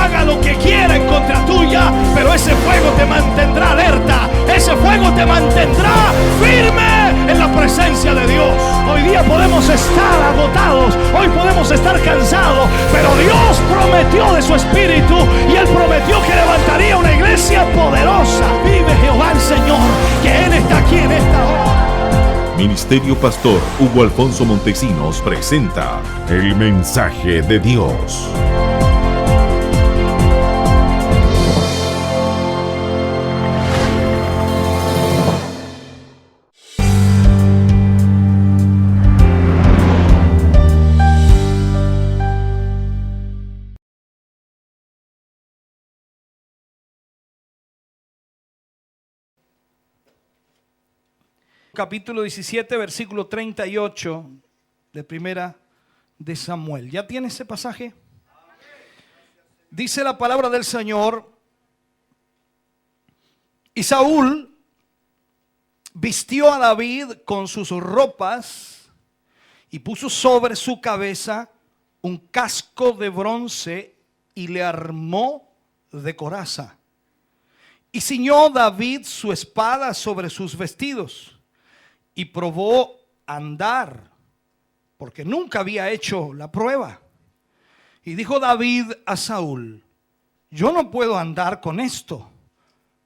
haga lo que quiera en contra tuya, pero ese fuego te mantendrá alerta, ese fuego te mantendrá firme en la presencia de Dios. Hoy día podemos estar agotados, hoy podemos estar cansados, pero Dios prometió de su Espíritu y Él prometió que levantaría una iglesia poderosa. Vive Jehová el Señor, que Él está aquí en esta hora. Ministerio Pastor Hugo Alfonso Montesinos presenta el mensaje de Dios. Capítulo 17, versículo 38 de Primera de Samuel. ¿Ya tiene ese pasaje? Dice la palabra del Señor: y Saúl vistió a David con sus ropas y puso sobre su cabeza un casco de bronce y le armó de coraza. Y ciñó David su espada sobre sus vestidos y probó andar, porque nunca había hecho la prueba. Y dijo David a Saúl: yo no puedo andar con esto,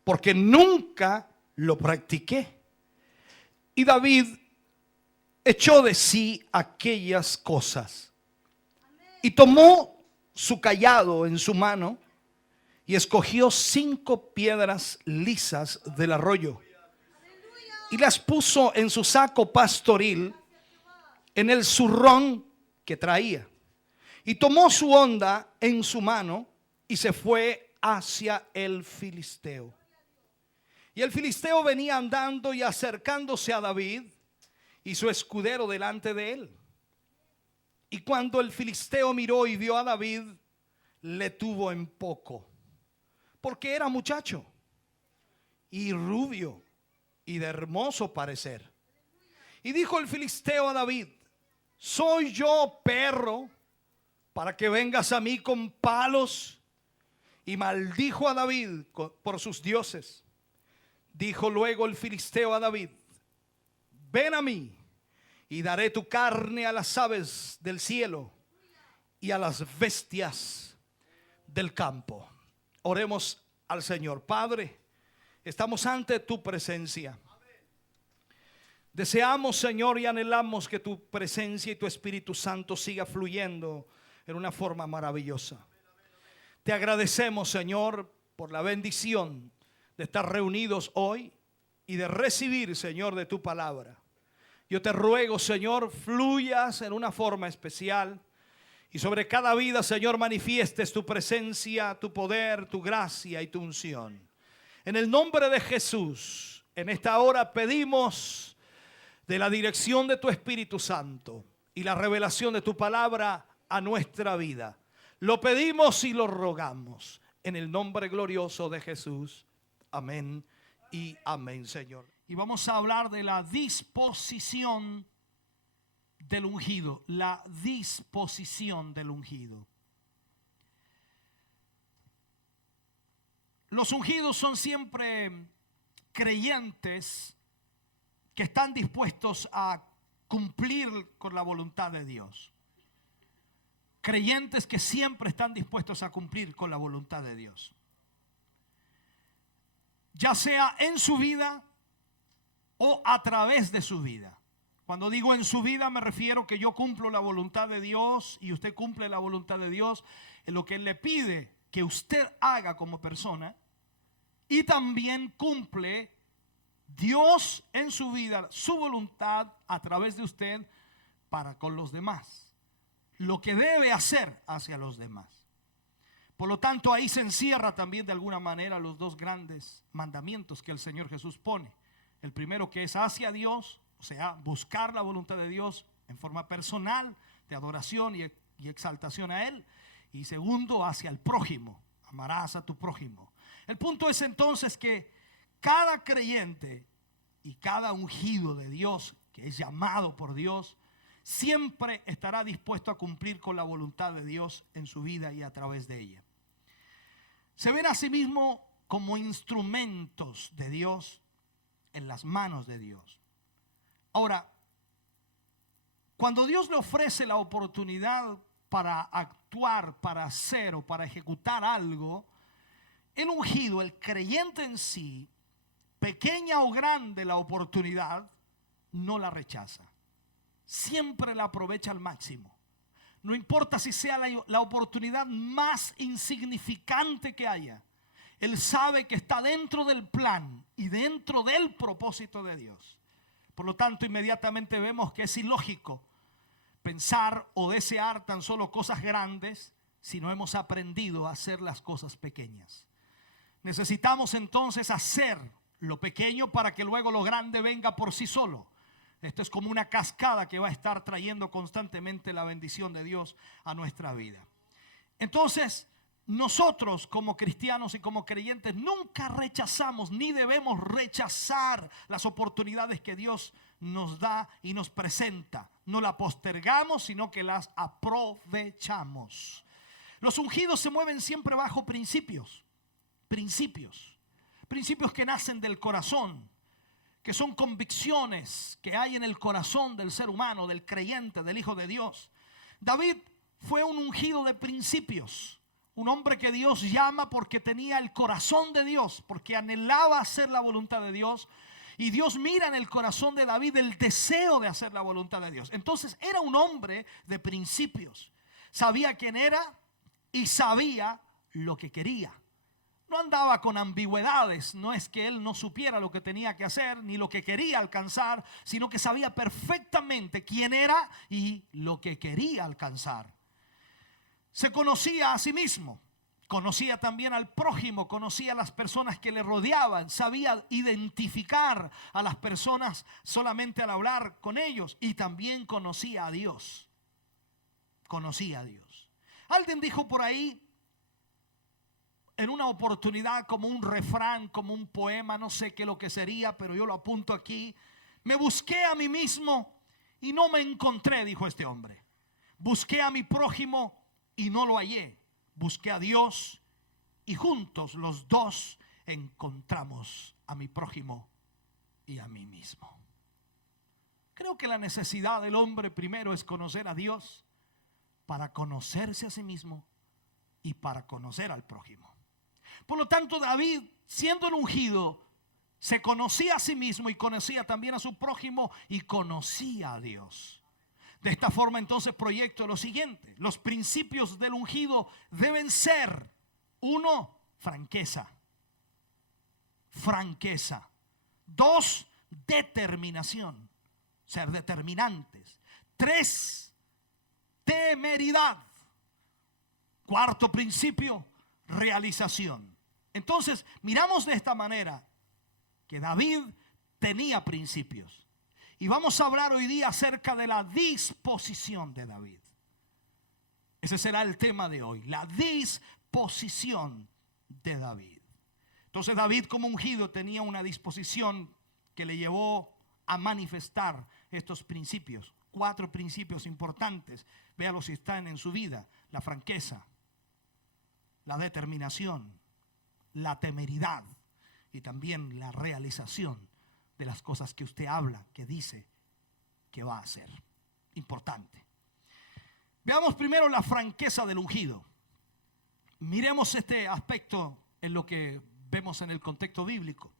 porque nunca lo practiqué. Y David echó de sí aquellas cosas y tomó su cayado en su mano y escogió 5 piedras lisas del arroyo y las puso en su saco pastoril, en el zurrón que traía. Y tomó su honda en su mano y se fue hacia el filisteo. Y el filisteo venía andando y acercándose a David y su escudero delante de él. Y cuando el filisteo miró y vio a David, le tuvo en poco, porque era muchacho y rubio y de hermoso parecer. Y dijo el filisteo a David: ¿soy yo perro para que vengas a mí con palos? Y maldijo a David por sus dioses. Dijo luego el filisteo a David: ven a mí y daré tu carne a las aves del cielo y a las bestias del campo. Oremos al Señor. Padre, estamos ante tu presencia. Deseamos, Señor, y anhelamos que tu presencia y tu Espíritu Santo siga fluyendo en una forma maravillosa. Te agradecemos, Señor, por la bendición de estar reunidos hoy y de recibir, Señor, de tu palabra. Yo te ruego, Señor, fluyas en una forma especial y sobre cada vida, Señor, manifiestes tu presencia, tu poder, tu gracia y tu unción. En el nombre de Jesús, en esta hora pedimos de la dirección de tu Espíritu Santo y la revelación de tu palabra a nuestra vida. Lo pedimos y lo rogamos en el nombre glorioso de Jesús. Amén y amén, Señor. Y vamos a hablar de la disposición del ungido. La disposición del ungido. Los ungidos son siempre creyentes que están dispuestos a cumplir con la voluntad de Dios. Creyentes que siempre están dispuestos a cumplir con la voluntad de Dios. Ya sea en su vida o a través de su vida. Cuando digo en su vida me refiero que yo cumplo la voluntad de Dios y usted cumple la voluntad de Dios en lo que Él le pide que usted haga como persona, y también cumple Dios en su vida su voluntad a través de usted para con los demás, lo que debe hacer hacia los demás. Por lo tanto, ahí se encierra también de alguna manera los 2 grandes mandamientos que el Señor Jesús pone. El primero, que es hacia Dios, o sea, buscar la voluntad de Dios en forma personal, de adoración y exaltación a Él. Y segundo, hacia el prójimo, amarás a tu prójimo. El punto es entonces que cada creyente y cada ungido de Dios, que es llamado por Dios, siempre estará dispuesto a cumplir con la voluntad de Dios en su vida y a través de ella. Se ven a sí mismos como instrumentos de Dios en las manos de Dios. Ahora, cuando Dios le ofrece la oportunidad para actuar, para hacer o para ejecutar algo, el ungido, el creyente en sí, pequeña o grande la oportunidad, no la rechaza. Siempre la aprovecha al máximo. No importa si sea la oportunidad más insignificante que haya. Él sabe que está dentro del plan y dentro del propósito de Dios. Por lo tanto, inmediatamente vemos que es ilógico pensar o desear tan solo cosas grandes si no hemos aprendido a hacer las cosas pequeñas. Necesitamos entonces hacer lo pequeño para que luego lo grande venga por sí solo. Esto es como una cascada que va a estar trayendo constantemente la bendición de Dios a nuestra vida. Entonces, nosotros como cristianos y como creyentes nunca rechazamos ni debemos rechazar las oportunidades que Dios nos da y nos presenta. No las postergamos, sino que las aprovechamos. Los ungidos se mueven siempre bajo principios que nacen del corazón, que son convicciones que hay en el corazón del ser humano, del creyente, del Hijo de Dios. David fue un ungido de principios, un hombre que Dios llama porque tenía el corazón de Dios, porque anhelaba hacer la voluntad de Dios, y Dios mira en el corazón de David el deseo de hacer la voluntad de Dios. Entonces era un hombre de principios, sabía quién era y sabía lo que quería. No andaba con ambigüedades, no es que él no supiera lo que tenía que hacer ni lo que quería alcanzar, sino que sabía perfectamente quién era y lo que quería alcanzar. Se conocía a sí mismo, conocía también al prójimo, conocía a las personas que le rodeaban, sabía identificar a las personas solamente al hablar con ellos, y también conocía a Dios. Conocía a Dios. Alguien dijo por ahí, en una oportunidad, como un refrán, como un poema, no sé qué lo que sería, pero yo lo apunto aquí: me busqué a mí mismo y no me encontré, dijo este hombre. Busqué a mi prójimo y no lo hallé. Busqué a Dios y juntos los dos encontramos a mi prójimo y a mí mismo. Creo que la necesidad del hombre primero es conocer a Dios para conocerse a sí mismo y para conocer al prójimo. Por lo tanto, David, siendo el ungido, se conocía a sí mismo y conocía también a su prójimo y conocía a Dios. De esta forma, entonces, proyecto lo siguiente: los principios del ungido deben ser: 1, franqueza. 2, determinación, ser determinantes. 3, temeridad. 4 principio, realización. Entonces, miramos de esta manera que David tenía principios. Y vamos a hablar hoy día acerca de la disposición de David. Ese será el tema de hoy, la disposición de David. Entonces, David como ungido tenía una disposición que le llevó a manifestar estos principios. 4 principios importantes. Véalo si están en su vida: la franqueza, la determinación, la temeridad y también la realización de las cosas que usted habla, que dice que va a hacer. Importante. Veamos primero la franqueza del ungido. Miremos este aspecto en lo que vemos en el contexto bíblico.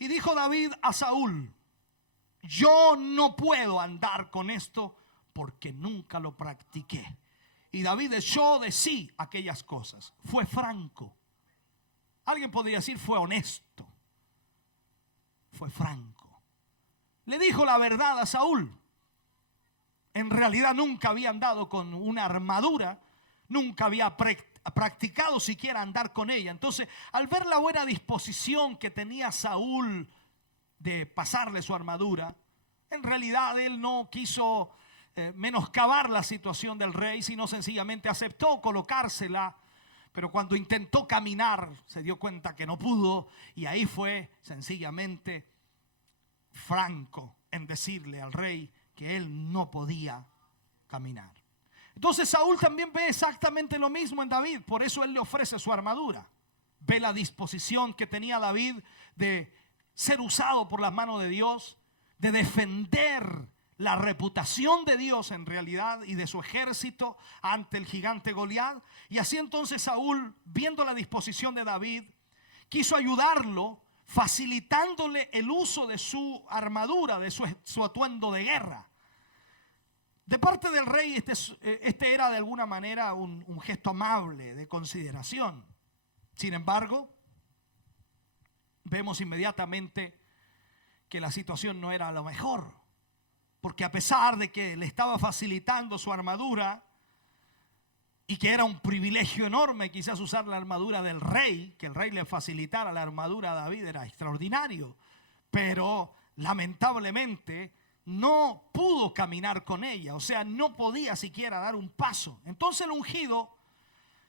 Y dijo David a Saúl: yo no puedo andar con esto porque nunca lo practiqué. Y David echó de sí aquellas cosas. Fue franco. Alguien podría decir fue honesto. Fue franco. Le dijo la verdad a Saúl. En realidad nunca había andado con una armadura. Nunca había practicado siquiera andar con ella. Entonces, al ver la buena disposición que tenía Saúl de pasarle su armadura, en realidad él no quiso menoscabar la situación del rey, sino sencillamente aceptó colocársela. Pero cuando intentó caminar, se dio cuenta que no pudo, y ahí fue sencillamente franco en decirle al rey que él no podía caminar. Entonces Saúl también ve exactamente lo mismo en David, por eso él le ofrece su armadura. ve la disposición que tenía David de ser usado por las manos de Dios, de defender la reputación de Dios en realidad y de su ejército ante el gigante Goliat. Y así entonces Saúl, viendo la disposición de David, quiso ayudarlo, facilitándole el uso de su armadura, de su atuendo de guerra. De parte del rey, este era de alguna manera un gesto amable de consideración. Sin embargo, vemos inmediatamente que la situación no era lo mejor, porque a pesar de que le estaba facilitando su armadura y que era un privilegio enorme quizás usar la armadura del rey, que el rey le facilitara la armadura a David era extraordinario, pero lamentablemente no pudo caminar con ella, o sea, no podía siquiera dar un paso. Entonces el ungido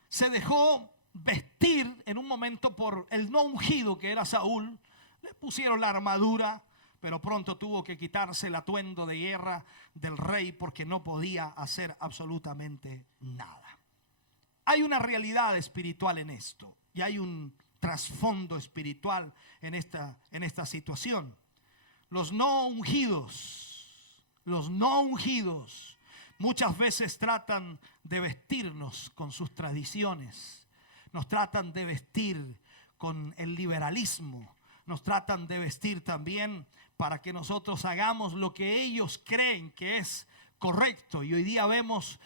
se dejó vestir en un momento por el no ungido que era Saúl. Le pusieron la armadura, pero pronto tuvo que quitarse el atuendo de guerra del rey porque no podía hacer absolutamente nada. Hay una realidad espiritual en esto y hay un trasfondo espiritual en esta situación. Los no ungidos muchas veces tratan de vestirnos con sus tradiciones, nos tratan de vestir con el liberalismo, nos tratan de vestir también para que nosotros hagamos lo que ellos creen que es correcto. Y hoy día vemos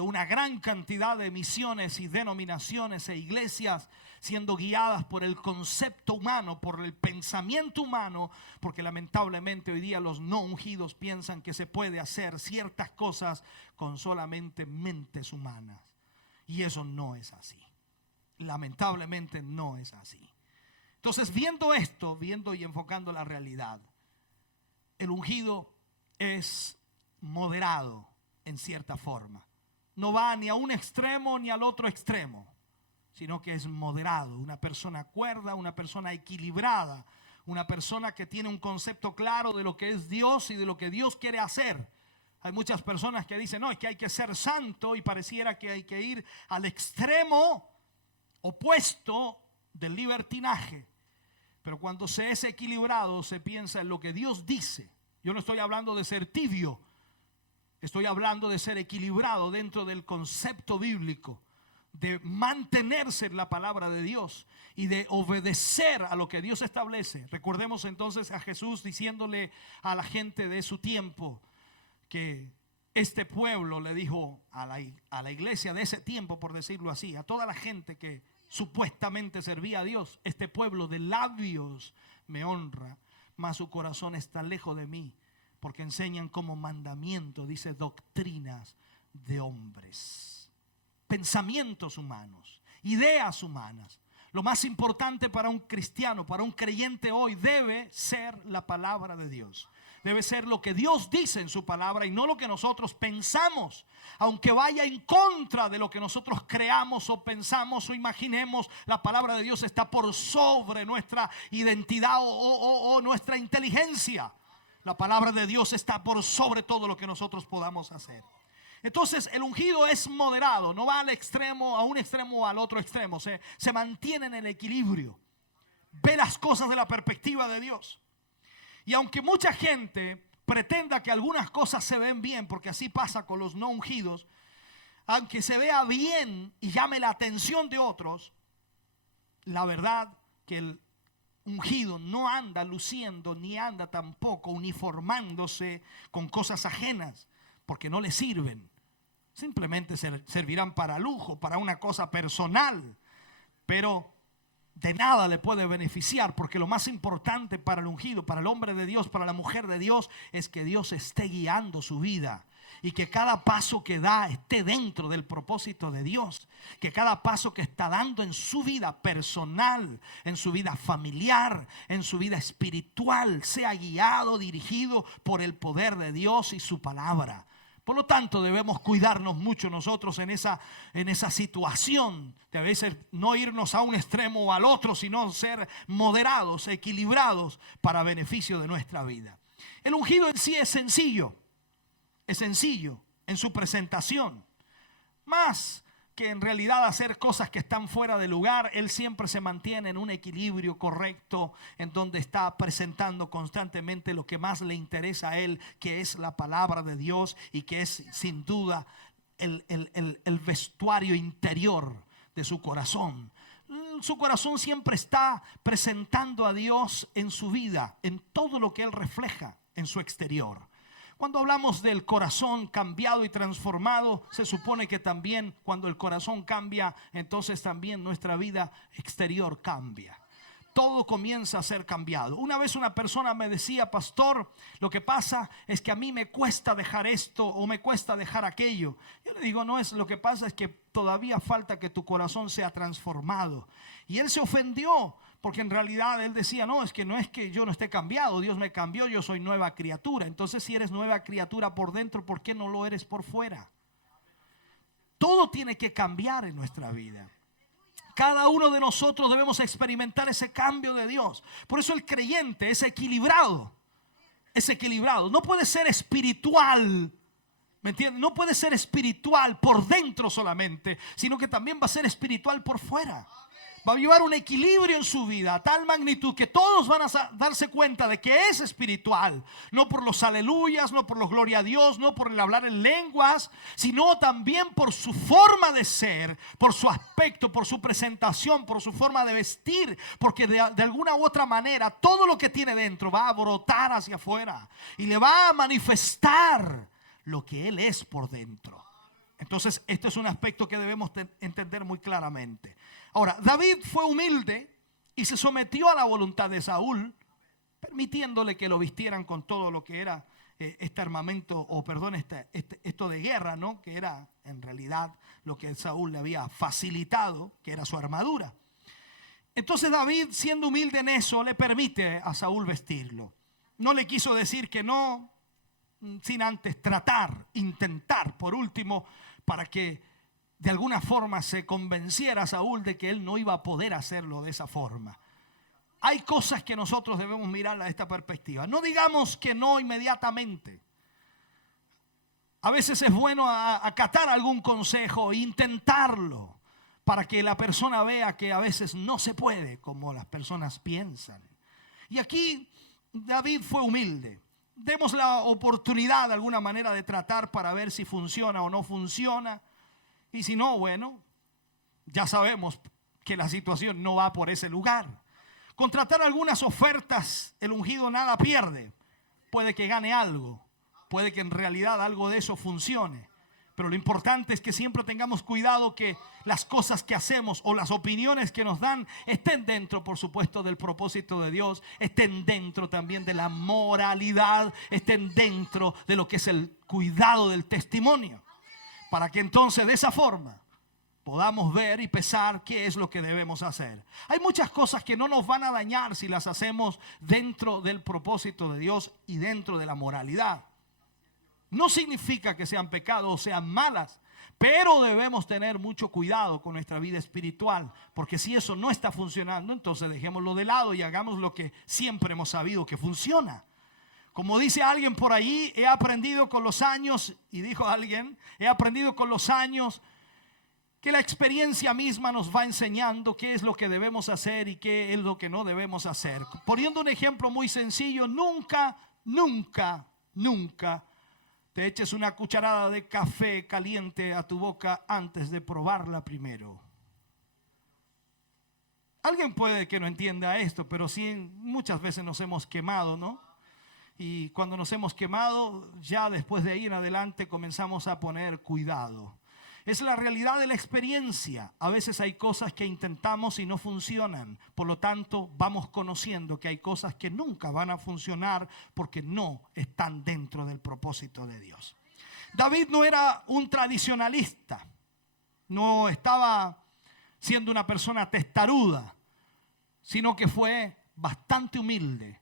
una gran cantidad de misiones y denominaciones e iglesias siendo guiadas por el concepto humano, por el pensamiento humano, porque lamentablemente hoy día los no ungidos piensan que se puede hacer ciertas cosas con solamente mentes humanas. Y eso no es así. Lamentablemente no es así. Entonces, viendo esto, viendo y enfocando la realidad, el ungido es moderado en cierta forma. No va ni a un extremo ni al otro extremo, sino que es moderado, una persona cuerda, una persona equilibrada, una persona que tiene un concepto claro de lo que es Dios y de lo que Dios quiere hacer. Hay muchas personas que dicen, no, es que hay que ser santo, y pareciera que hay que ir al extremo opuesto del libertinaje. Pero cuando se es equilibrado, se piensa en lo que Dios dice. Yo no estoy hablando de ser tibio, estoy hablando de ser equilibrado dentro del concepto bíblico, de mantenerse en la palabra de Dios y de obedecer a lo que Dios establece. Recordemos entonces a Jesús diciéndole a la gente de su tiempo que este pueblo, le dijo a la iglesia de ese tiempo, por decirlo así, a toda la gente que supuestamente servía a Dios: este pueblo de labios me honra, mas su corazón está lejos de mí, porque enseñan como mandamiento, dice, doctrinas de hombres, pensamientos humanos, ideas humanas. Lo más importante para un cristiano, para un creyente hoy, debe ser la palabra de Dios. Debe ser lo que Dios dice en su palabra y no lo que nosotros pensamos, aunque vaya en contra de lo que nosotros creamos o pensamos o imaginemos. La palabra de Dios está por sobre nuestra identidad o nuestra inteligencia. La palabra de Dios está por sobre todo lo que nosotros podamos hacer. Entonces el ungido es moderado, no va al extremo, a un extremo o al otro extremo, se mantiene en el equilibrio, ve las cosas de la perspectiva de Dios. Y aunque mucha gente pretenda que algunas cosas se ven bien, porque así pasa con los no ungidos, aunque se vea bien y llame la atención de otros, la verdad que el ungido no anda luciendo ni anda tampoco uniformándose con cosas ajenas, porque no le sirven. Simplemente servirán para lujo, para una cosa personal, pero de nada le puede beneficiar, porque lo más importante para el ungido, para el hombre de Dios, para la mujer de Dios, es que Dios esté guiando su vida y que cada paso que da esté dentro del propósito de Dios, que cada paso que está dando en su vida personal, en su vida familiar, en su vida espiritual, sea guiado, dirigido por el poder de Dios y su palabra. Por lo tanto, debemos cuidarnos mucho nosotros en esa situación de a veces no irnos a un extremo o al otro, sino ser moderados, equilibrados para beneficio de nuestra vida. El ungido en sí es sencillo en su presentación. Más que en realidad hacer cosas que están fuera de lugar. Él siempre se mantiene en un equilibrio correcto, en donde está presentando constantemente lo que más le interesa a él, que es la palabra de Dios, y que es sin duda el vestuario interior de su corazón. Su corazón siempre está presentando a Dios en su vida, en todo lo que él refleja en su exterior. Cuando hablamos del corazón cambiado y transformado, se supone que también cuando el corazón cambia, entonces también nuestra vida exterior cambia. Todo comienza a ser cambiado. Una vez una persona me decía: pastor, lo que pasa es que a mí me cuesta dejar esto o me cuesta dejar aquello. Yo le digo: no, es lo que pasa es que todavía falta que tu corazón sea transformado. Y él se ofendió, porque en realidad él decía: no es que yo no esté cambiado, Dios me cambió, yo soy nueva criatura. Entonces, si eres nueva criatura por dentro, ¿por qué no lo eres por fuera? Todo tiene que cambiar en nuestra vida. Cada uno de nosotros debemos experimentar ese cambio de Dios. Por eso el creyente es equilibrado. Es equilibrado. No puede ser espiritual, ¿me entiendes? No puede ser espiritual por dentro solamente, sino que también va a ser espiritual por fuera. Va a llevar un equilibrio en su vida a tal magnitud que todos van a darse cuenta de que es espiritual. No por los aleluyas, no por los gloria a Dios, no por el hablar en lenguas, sino también por su forma de ser, por su aspecto, por su presentación, por su forma de vestir. Porque de alguna u otra manera todo lo que tiene dentro va a brotar hacia afuera y le va a manifestar lo que él es por dentro. Entonces, este es un aspecto que debemos entender muy claramente. Ahora, David fue humilde y se sometió a la voluntad de Saúl, permitiéndole que lo vistieran con todo lo que era este armamento, esto de guerra, ¿no? Que era en realidad lo que Saúl le había facilitado, que era su armadura. Entonces David, siendo humilde en eso, le permite a Saúl vestirlo. No le quiso decir que no, sin antes intentar, por último, para que de alguna forma se convenciera a Saúl de que él no iba a poder hacerlo de esa forma. Hay cosas que nosotros debemos mirar a esta perspectiva. No digamos que no inmediatamente. A veces es bueno acatar algún consejo e intentarlo para que la persona vea que a veces no se puede como las personas piensan. Y aquí David fue humilde. Demos la oportunidad de alguna manera de tratar para ver si funciona o no funciona. Y si no, bueno, ya sabemos que la situación no va por ese lugar. Contratar algunas ofertas, el ungido nada pierde. Puede que gane algo, puede que en realidad algo de eso funcione. Pero lo importante es que siempre tengamos cuidado que las cosas que hacemos o las opiniones que nos dan estén dentro, por supuesto, del propósito de Dios, estén dentro también de la moralidad, estén dentro de lo que es el cuidado del testimonio. Para que entonces de esa forma podamos ver y pesar qué es lo que debemos hacer. Hay muchas cosas que no nos van a dañar si las hacemos dentro del propósito de Dios y dentro de la moralidad. No significa que sean pecados o sean malas, pero debemos tener mucho cuidado con nuestra vida espiritual, porque si eso no está funcionando, entonces dejémoslo de lado y hagamos lo que siempre hemos sabido que funciona. Como dice alguien por ahí, he aprendido con los años, y dijo alguien, he aprendido con los años que la experiencia misma nos va enseñando qué es lo que debemos hacer y qué es lo que no debemos hacer. Poniendo un ejemplo muy sencillo, nunca te eches una cucharada de café caliente a tu boca antes de probarla primero. Alguien puede que no entienda esto, pero sí muchas veces nos hemos quemado, ¿no? Y cuando nos hemos quemado, ya después de ahí en adelante comenzamos a poner cuidado. Es la realidad de la experiencia. A veces hay cosas que intentamos y no funcionan. Por lo tanto, vamos conociendo que hay cosas que nunca van a funcionar porque no están dentro del propósito de Dios. David no era un tradicionalista. No estaba siendo una persona testaruda, sino que fue bastante humilde.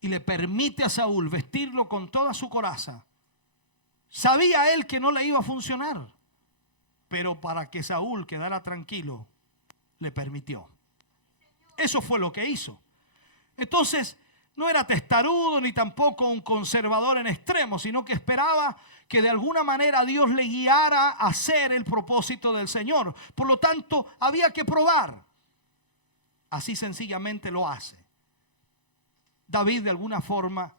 Y le permite a Saúl vestirlo con toda su coraza. Sabía él que no le iba a funcionar, pero para que Saúl quedara tranquilo, le permitió. Eso fue lo que hizo. Entonces, No era testarudo ni tampoco un conservador en extremo, sino que esperaba que de alguna manera Dios le guiara a hacer el propósito del Señor. Por lo tanto, había que probar. Así sencillamente lo hace. David de alguna forma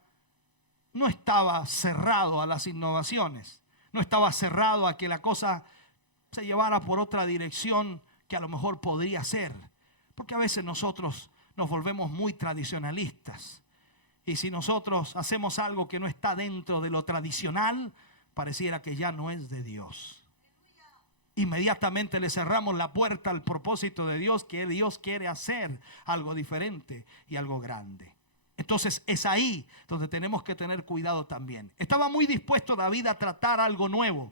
no estaba cerrado a las innovaciones. No estaba cerrado a que la cosa se llevara por otra dirección que a lo mejor podría ser. Porque a veces nosotros nos volvemos muy tradicionalistas. Y si nosotros hacemos algo que no está dentro de lo tradicional, pareciera que ya no es de Dios. Inmediatamente le cerramos la puerta al propósito de Dios, que Dios quiere hacer algo diferente y algo grande. Entonces es ahí donde tenemos que tener cuidado también. Estaba muy dispuesto David a tratar algo nuevo,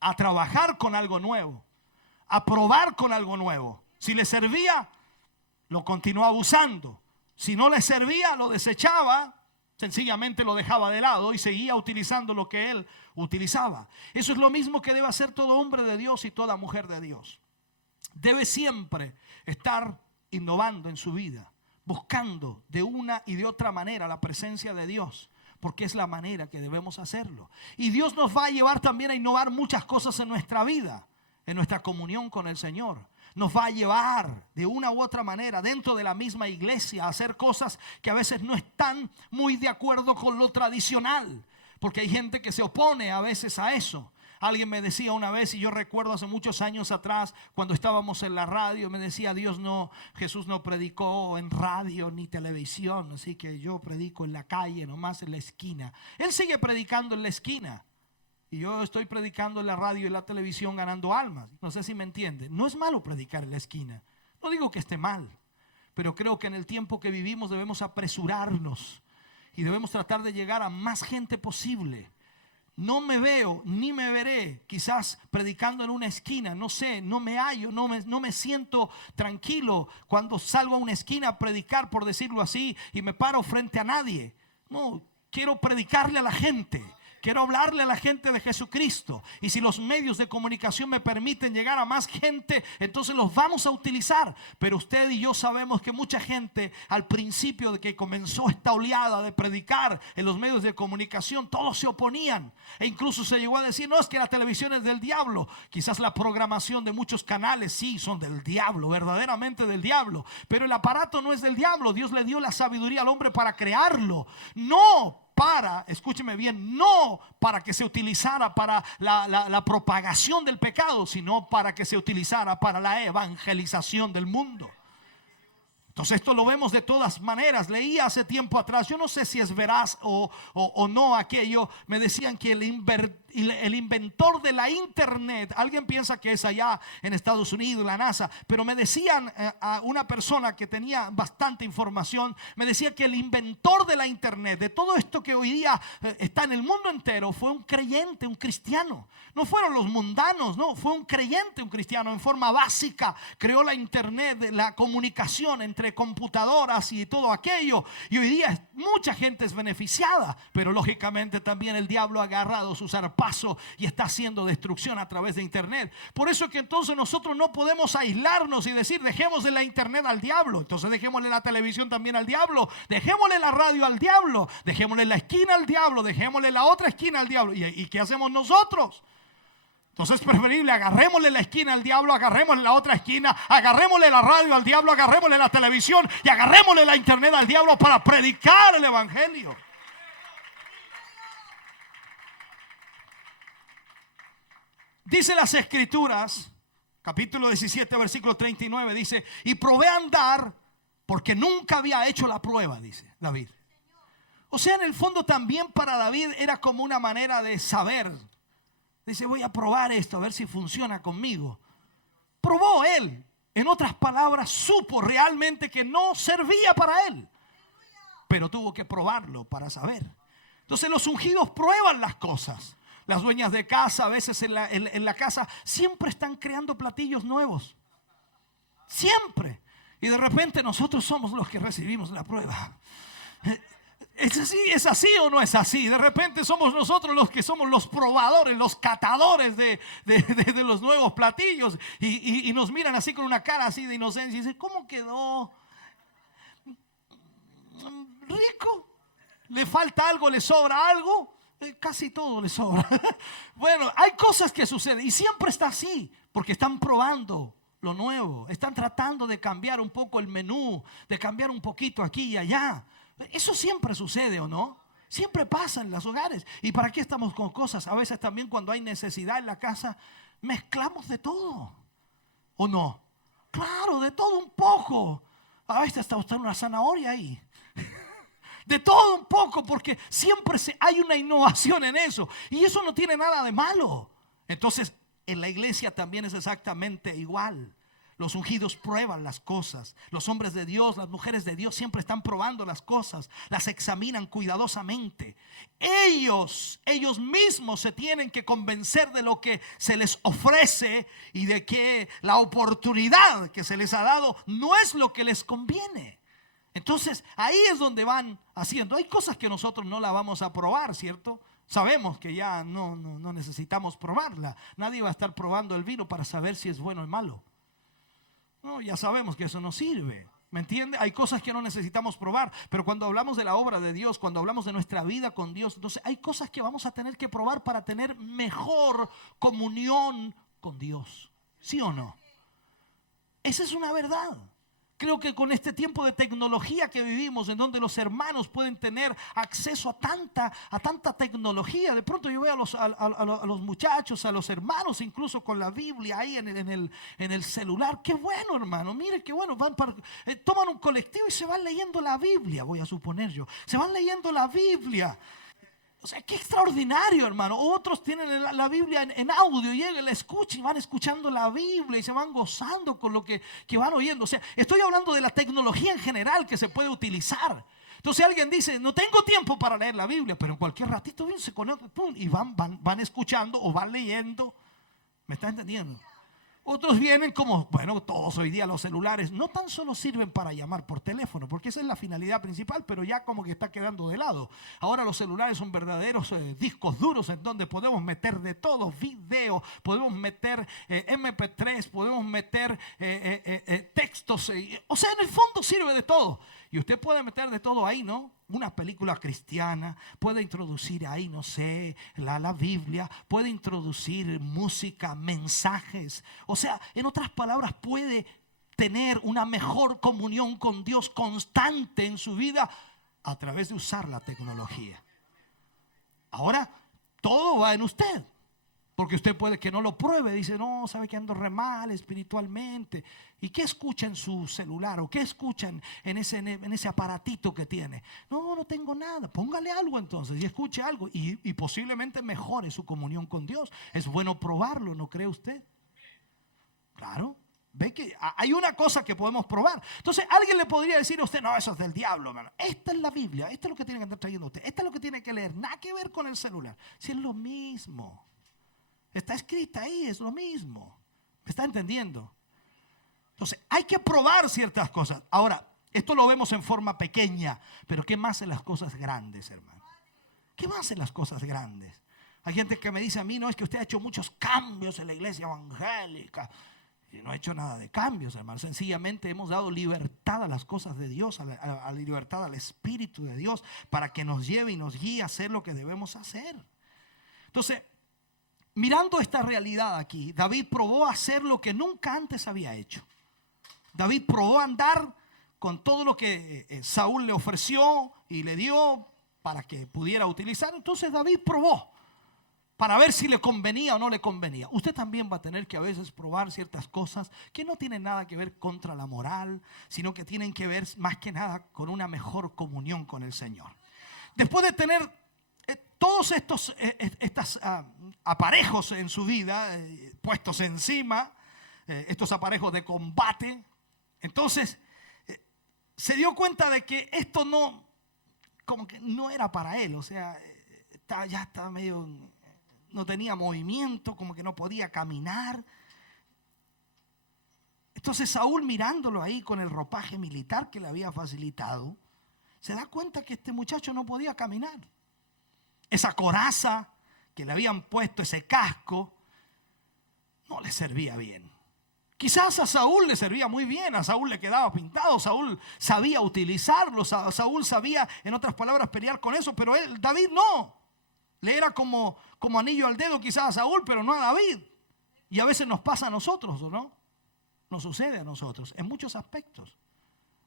a trabajar con algo nuevo, a probar con algo nuevo. Si le servía, lo continuaba usando. Si no le servía, lo desechaba, sencillamente lo dejaba de lado y seguía utilizando lo que él utilizaba. Eso es lo mismo que debe hacer todo hombre de Dios y toda mujer de Dios. Debe siempre estar innovando en su vida, buscando de una y de otra manera la presencia de Dios, porque es la manera que debemos hacerlo. Y Dios nos va a llevar también a innovar muchas cosas en nuestra vida, en nuestra comunión con el Señor. Nos va a llevar de una u otra manera dentro de la misma iglesia a hacer cosas que a veces no están muy de acuerdo con lo tradicional, porque hay gente que se opone a veces a eso. Alguien me decía una vez, y yo recuerdo hace muchos años atrás, cuando estábamos en la radio, me decía: Jesús no predicó en radio ni televisión, así que yo predico en la calle, nomás en la esquina. Él sigue predicando en la esquina. Y yo estoy predicando en la radio y en la televisión ganando almas. No sé si me entienden. No es malo predicar en la esquina. No digo que esté mal. Pero creo que en el tiempo que vivimos debemos apresurarnos. Y debemos tratar de llegar a más gente posible. No me veo ni me veré quizás predicando en una esquina. No sé, no me hallo, no me siento tranquilo cuando salgo a una esquina a predicar, por decirlo así, y me paro frente a nadie. No, quiero predicarle a la gente. Quiero hablarle a la gente de Jesucristo. Y si los medios de comunicación me permiten llegar a más gente, entonces los vamos a utilizar. Pero usted y yo sabemos que mucha gente, al principio de que comenzó esta oleada de predicar en los medios de comunicación, todos se oponían. E incluso se llegó a decir: no, es que la televisión es del diablo. Quizás la programación de muchos canales sí son del diablo, verdaderamente del diablo. Pero el aparato no es del diablo. Dios le dio la sabiduría al hombre para crearlo. Escúcheme bien, no para que se utilizara para la propagación del pecado, sino para que se utilizara para la evangelización del mundo. Entonces esto lo vemos de todas maneras. Leí hace tiempo atrás, yo no sé si es veraz o no aquello, me decían que el inventor de la internet, alguien piensa que es allá en Estados Unidos, la NASA, pero me decían a una persona que tenía bastante información, me decía que el inventor de la internet, de todo esto que hoy día está en el mundo entero, fue un creyente, un cristiano. No fueron los mundanos, no, fue un creyente, un cristiano. En forma básica creó la internet, la comunicación entre computadoras y todo aquello, y hoy día mucha gente es beneficiada, pero lógicamente también el diablo ha agarrado su zarpazo y está haciendo destrucción a través de internet. Por eso es que entonces nosotros no podemos aislarnos y decir: dejémosle la internet al diablo, entonces dejémosle la televisión también al diablo, dejémosle la radio al diablo, dejémosle la esquina al diablo, dejémosle la otra esquina al diablo. ¿Y qué hacemos nosotros? Entonces es preferible: agarrémosle la esquina al diablo, agarrémosle la otra esquina, agarrémosle la radio al diablo, agarrémosle la televisión y agarrémosle la internet al diablo para predicar el evangelio. Dice las escrituras, capítulo 17, versículo 39, dice: y probé a andar porque nunca había hecho la prueba, dice David. O sea, en el fondo también para David era como una manera de saber. Dice: voy a probar esto, a ver si funciona conmigo. Probó él. En otras palabras, supo realmente que no servía para él, pero tuvo que probarlo para saber. Entonces los ungidos prueban las cosas. Las dueñas de casa, a veces en la casa, siempre están creando platillos nuevos. Siempre. Y de repente nosotros somos los que recibimos la prueba. ¿Es así o no es así? De repente somos nosotros los que somos los probadores, los catadores de los nuevos platillos, y nos miran así con una cara así de inocencia y dicen: ¿cómo quedó? rico. ¿Le falta algo? ¿Le sobra algo? Casi todo le sobra. Bueno, hay cosas que suceden y siempre está así, porque están probando lo nuevo, están tratando de cambiar un poco el menú, de cambiar un poquito aquí y allá. Eso siempre sucede, ¿o no? Siempre pasa en los hogares. ¿Y para qué estamos con cosas? A veces también cuando hay necesidad en la casa, mezclamos de todo, ¿o no? Claro, de todo un poco. A veces está usted una zanahoria ahí. De todo un poco, porque siempre hay una innovación en eso. Y eso no tiene nada de malo. Entonces, en la iglesia también es exactamente igual. Los ungidos prueban las cosas. Los hombres de Dios, las mujeres de Dios siempre están probando las cosas. Las examinan cuidadosamente. Ellos mismos se tienen que convencer de lo que se les ofrece y de que la oportunidad que se les ha dado no es lo que les conviene. Entonces ahí es donde van haciendo. Hay cosas que nosotros no la vamos a probar, ¿cierto? Sabemos que ya no necesitamos probarla. Nadie va a estar probando el vino para saber si es bueno o malo. No, ya sabemos que eso no sirve. ¿Me entiende? Hay cosas que no necesitamos probar. Pero cuando hablamos de la obra de Dios, cuando hablamos de nuestra vida con Dios, entonces hay cosas que vamos a tener que probar para tener mejor comunión con Dios. ¿Sí o no? Esa es una verdad. Creo que con este tiempo de tecnología que vivimos, en donde los hermanos pueden tener acceso a tanta tecnología, de pronto yo veo a los muchachos, a los hermanos, incluso con la Biblia ahí en el celular. Qué bueno, hermano, mire qué bueno. Toman un colectivo y se van leyendo la Biblia, voy a suponer yo. Se van leyendo la Biblia. O sea, qué extraordinario, hermano. Otros tienen la Biblia en audio y la escuchan y van escuchando la Biblia y se van gozando con lo que van oyendo. O sea, estoy hablando de la tecnología en general que se puede utilizar. Entonces alguien dice, no tengo tiempo para leer la Biblia, pero en cualquier ratito se conecta, pum, y van escuchando o van leyendo. ¿Me está entendiendo? Otros vienen como, bueno, todos hoy día los celulares no tan solo sirven para llamar por teléfono, porque esa es la finalidad principal, pero ya como que está quedando de lado. Ahora los celulares son verdaderos discos duros en donde podemos meter de todo, video, podemos meter MP3, podemos meter textos, o sea, en el fondo sirve de todo. Y usted puede meter de todo ahí, ¿no? Una película cristiana, puede introducir ahí, no sé, la Biblia, puede introducir música, mensajes. O sea, en otras palabras, puede tener una mejor comunión con Dios constante en su vida a través de usar la tecnología. Ahora, todo va en usted. Porque usted puede que no lo pruebe, dice, no, sabe que ando re mal espiritualmente. ¿Y qué escucha en su celular? ¿O qué escuchan en ese aparatito que tiene? No tengo nada. Póngale algo entonces y escuche algo. Y posiblemente mejore su comunión con Dios. Es bueno probarlo, ¿no cree usted? Claro. Ve que hay una cosa que podemos probar. Entonces alguien le podría decir a usted, no, eso es del diablo, hermano. Esta es la Biblia, esto es lo que tiene que andar trayendo usted. Esto es lo que tiene que leer, nada que ver con el celular. Si es lo mismo. Está escrita ahí, es lo mismo. ¿Me está entendiendo? Entonces, hay que probar ciertas cosas. Ahora, esto lo vemos en forma pequeña, pero ¿qué más en las cosas grandes, hermano? ¿Qué más en las cosas grandes? Hay gente que me dice a mí, no, es que usted ha hecho muchos cambios en la iglesia evangélica. Y no he hecho nada de cambios, hermano. Sencillamente hemos dado libertad a las cosas de Dios, a la libertad al Espíritu de Dios, para que nos lleve y nos guíe a hacer lo que debemos hacer. Entonces, mirando esta realidad aquí, David probó hacer lo que nunca antes había hecho. David probó andar con todo lo que Saúl le ofreció y le dio para que pudiera utilizar. Entonces David probó para ver si le convenía o no le convenía. Usted también va a tener que a veces probar ciertas cosas que no tienen nada que ver contra la moral, sino que tienen que ver más que nada con una mejor comunión con el Señor. Después de tener todos estos aparejos en su vida puestos encima, estos aparejos de combate, entonces se dio cuenta de que esto como que no era para él. O sea, ya estaba medio, no tenía movimiento, como que no podía caminar. Entonces Saúl, mirándolo ahí con el ropaje militar que le había facilitado, se da cuenta que este muchacho no podía caminar. Esa coraza que le habían puesto, ese casco, no le servía bien. Quizás a Saúl le servía muy bien, a Saúl le quedaba pintado, Saúl sabía utilizarlo, Saúl sabía, en otras palabras, pelear con eso, pero David no. Le era como anillo al dedo quizás a Saúl, pero no a David. Y a veces nos pasa a nosotros, ¿o no? Nos sucede a nosotros, en muchos aspectos.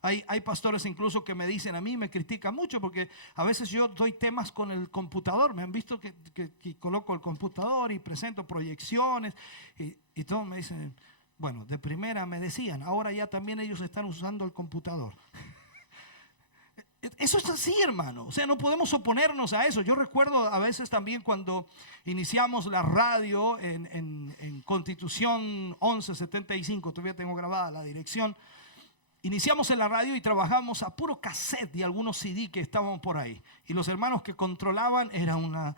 Hay pastores incluso que me dicen a mí, me critican mucho porque a veces yo doy temas con el computador. Me han visto que coloco el computador y presento proyecciones y todos me dicen, bueno, de primera me decían, ahora ya también ellos están usando el computador. Eso es así, hermano. O sea, no podemos oponernos a eso. Yo recuerdo a veces también cuando iniciamos la radio en Constitución 1175, todavía tengo grabada la dirección. Iniciamos en la radio y trabajamos a puro cassette y algunos CD que estaban por ahí. Y los hermanos que controlaban era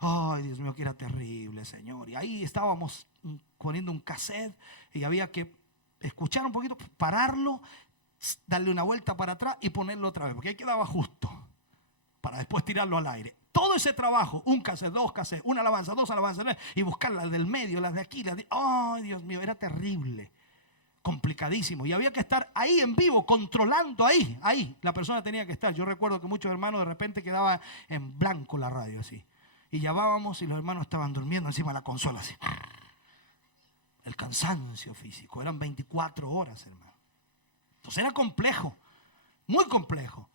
ay, Dios mío, que era terrible, Señor. Y ahí estábamos poniendo un cassette y había que escuchar un poquito, pararlo, darle una vuelta para atrás y ponerlo otra vez, porque ahí quedaba justo para después tirarlo al aire. Todo ese trabajo, un cassette, dos cassettes, una alabanza, dos alabanzas, y buscar las del medio, las de aquí, ay, Dios mío, era terrible, complicadísimo, y había que estar ahí en vivo, controlando ahí, la persona tenía que estar. Yo recuerdo que muchos hermanos de repente quedaba en blanco la radio así, y llamábamos y los hermanos estaban durmiendo encima de la consola así. El cansancio físico, eran 24 horas, hermano. Entonces era complejo, muy complejo.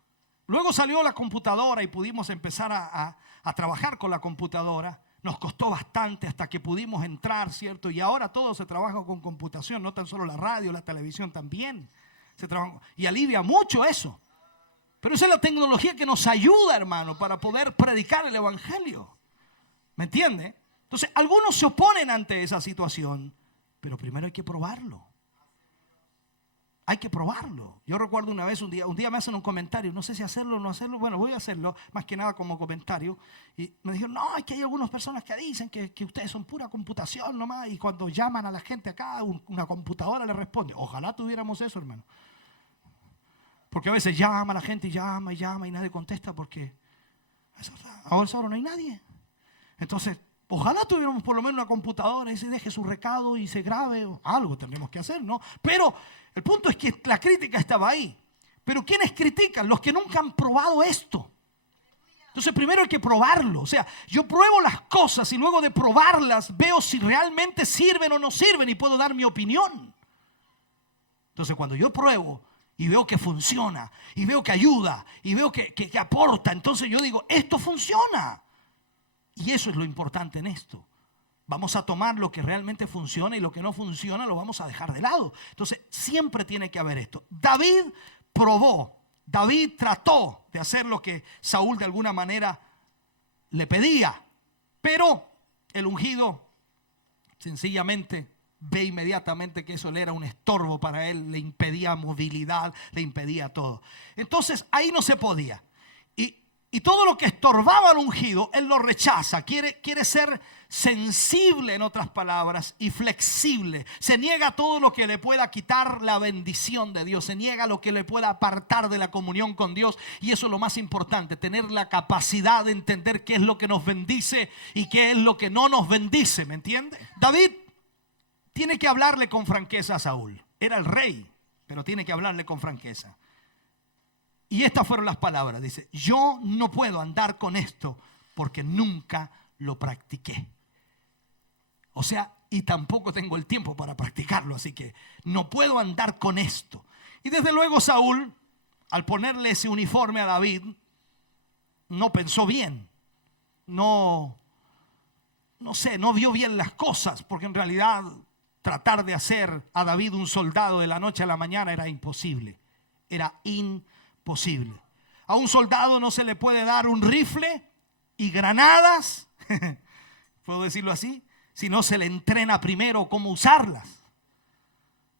Luego salió la computadora y pudimos empezar a trabajar con la computadora. Nos costó bastante hasta que pudimos entrar, ¿cierto? Y ahora todo se trabaja con computación, no tan solo la radio, la televisión también. Se trabaja, y alivia mucho eso. Pero esa es la tecnología que nos ayuda, hermano, para poder predicar el evangelio. ¿Me entiende? Entonces, algunos se oponen ante esa situación, pero primero hay que probarlo. Hay que probarlo. Yo recuerdo una vez, un día me hacen un comentario, no sé si hacerlo o no hacerlo. Bueno, voy a hacerlo, más que nada como comentario. Y me dijeron, no, es que hay algunas personas que dicen que ustedes son pura computación nomás. Y cuando llaman a la gente acá, una computadora le responde. Ojalá tuviéramos eso, hermano. Porque a veces llama la gente y llama y nadie contesta porque ahora no hay nadie. Entonces, ojalá tuviéramos por lo menos una computadora y se deje su recado y se grabe. Algo tendremos que hacer, ¿no? Pero el punto es que la crítica estaba ahí. Pero ¿quiénes critican? Los que nunca han probado esto. Entonces primero hay que probarlo. O sea, yo pruebo las cosas y luego de probarlas veo si realmente sirven o no sirven y puedo dar mi opinión. Entonces cuando yo pruebo y veo que funciona y veo que ayuda y veo que aporta, entonces yo digo, esto funciona. Y eso es lo importante en esto. Vamos a tomar lo que realmente funciona y lo que no funciona lo vamos a dejar de lado. Entonces siempre tiene que haber esto. David probó, David trató de hacer lo que Saúl de alguna manera le pedía, pero el ungido sencillamente ve inmediatamente que eso le era un estorbo para él, le impedía movilidad, le impedía todo. Entonces ahí no se podía. Y todo lo que estorbaba al ungido, él lo rechaza. Quiere ser sensible, en otras palabras, y flexible. Se niega a todo lo que le pueda quitar la bendición de Dios. Se niega a lo que le pueda apartar de la comunión con Dios. Y eso es lo más importante, tener la capacidad de entender qué es lo que nos bendice y qué es lo que no nos bendice. ¿Me entiende? David tiene que hablarle con franqueza a Saúl. Era el rey, pero tiene que hablarle con franqueza. Y estas fueron las palabras. Dice, yo no puedo andar con esto porque nunca lo practiqué. O sea, y tampoco tengo el tiempo para practicarlo. Así que no puedo andar con esto. Y desde luego Saúl, al ponerle ese uniforme a David, no pensó bien. No vio bien las cosas. Porque en realidad tratar de hacer a David un soldado de la noche a la mañana era imposible. Era imposible. A un soldado no se le puede dar un rifle y granadas, puedo decirlo así, si no se le entrena primero cómo usarlas.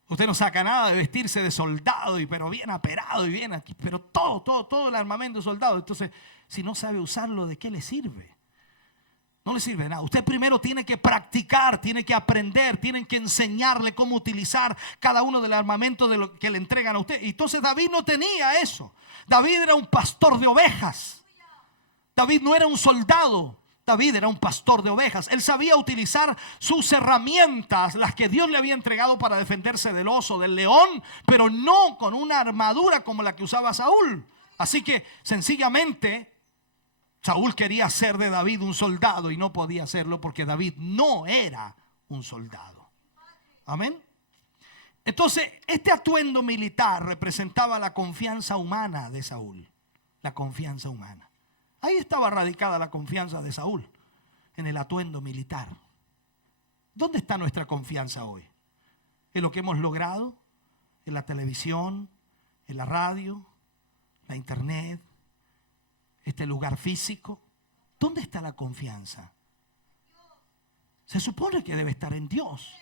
Usted no saca nada de vestirse de soldado, pero bien aperado y bien aquí, pero todo el armamento de soldado. Entonces, si no sabe usarlo, ¿de qué le sirve? No le sirve nada. Usted primero tiene que practicar, tiene que aprender, tienen que enseñarle cómo utilizar cada uno del armamento de lo que le entregan a usted. Y entonces David no tenía eso. David era un pastor de ovejas. David no era un soldado. David era un pastor de ovejas. Él sabía utilizar sus herramientas, las que Dios le había entregado para defenderse del oso, del león, pero no con una armadura como la que usaba Saúl. Así que sencillamente Saúl quería hacer de David un soldado y no podía hacerlo porque David no era un soldado. Amén. Entonces, este atuendo militar representaba la confianza humana de Saúl. La confianza humana. Ahí estaba radicada la confianza de Saúl, en el atuendo militar. ¿Dónde está nuestra confianza hoy? ¿En lo que hemos logrado? ¿En la televisión? ¿En la radio? ¿La internet? ¿Este lugar físico? ¿Dónde está la confianza? Se supone que debe estar en Dios.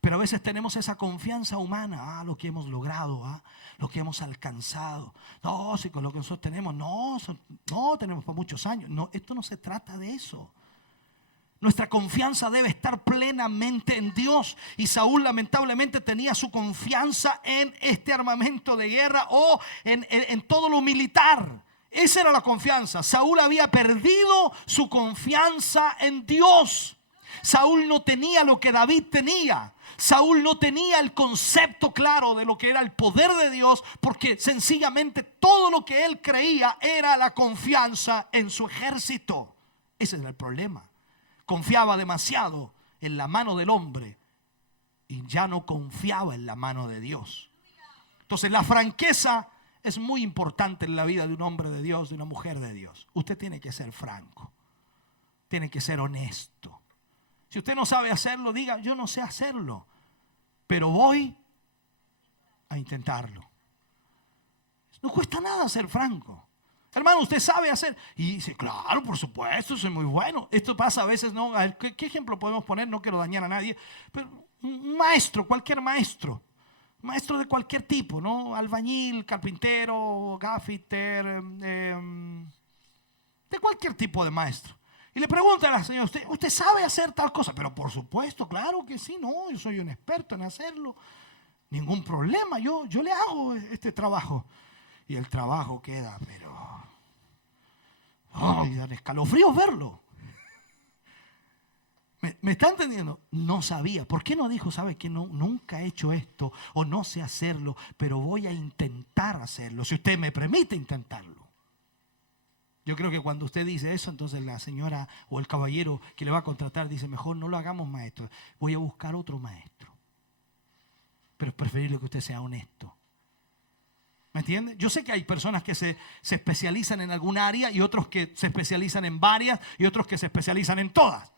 Pero a veces tenemos esa confianza humana, lo que hemos logrado, lo que hemos alcanzado. No, si con lo que nosotros tenemos, no tenemos por muchos años. No, esto no se trata de eso. Nuestra confianza debe estar plenamente en Dios. Y Saúl lamentablemente tenía su confianza en este armamento de guerra o en todo lo militar. Esa era la confianza. Saúl había perdido su confianza en Dios. Saúl no tenía lo que David tenía. Saúl no tenía el concepto claro de lo que era el poder de Dios, porque sencillamente todo lo que él creía era la confianza en su ejército. Ese era el problema. Confiaba demasiado en la mano del hombre y ya no confiaba en la mano de Dios. Entonces la franqueza es muy importante en la vida de un hombre de Dios, de una mujer de Dios. Usted tiene que ser franco, tiene que ser honesto. Si usted no sabe hacerlo, diga: yo no sé hacerlo, pero voy a intentarlo. No cuesta nada ser franco. Hermano, usted sabe hacer. Y dice: claro, por supuesto, soy muy bueno. Esto pasa a veces, ¿no? A ver, ¿qué ejemplo podemos poner? No quiero dañar a nadie, pero un maestro, cualquier maestro de cualquier tipo, ¿no? Albañil, carpintero, gaffiter, de cualquier tipo de maestro. Y le pregunta a la señora: ¿usted sabe hacer tal cosa? Pero por supuesto, claro que sí. No, yo soy un experto en hacerlo. Ningún problema, yo le hago este trabajo. Y el trabajo queda, pero dan escalofríos verlo. ¿Me está entendiendo? No sabía. ¿Por qué no dijo: sabe que nunca he hecho esto o no sé hacerlo, pero voy a intentar hacerlo, si usted me permite intentarlo? Yo creo que cuando usted dice eso, entonces la señora o el caballero que le va a contratar dice: mejor no lo hagamos maestro, voy a buscar otro maestro. Pero es preferible que usted sea honesto. ¿Me entiende? Yo sé que hay personas que se especializan en algún área y otros que se especializan en varias y otros que se especializan en todas.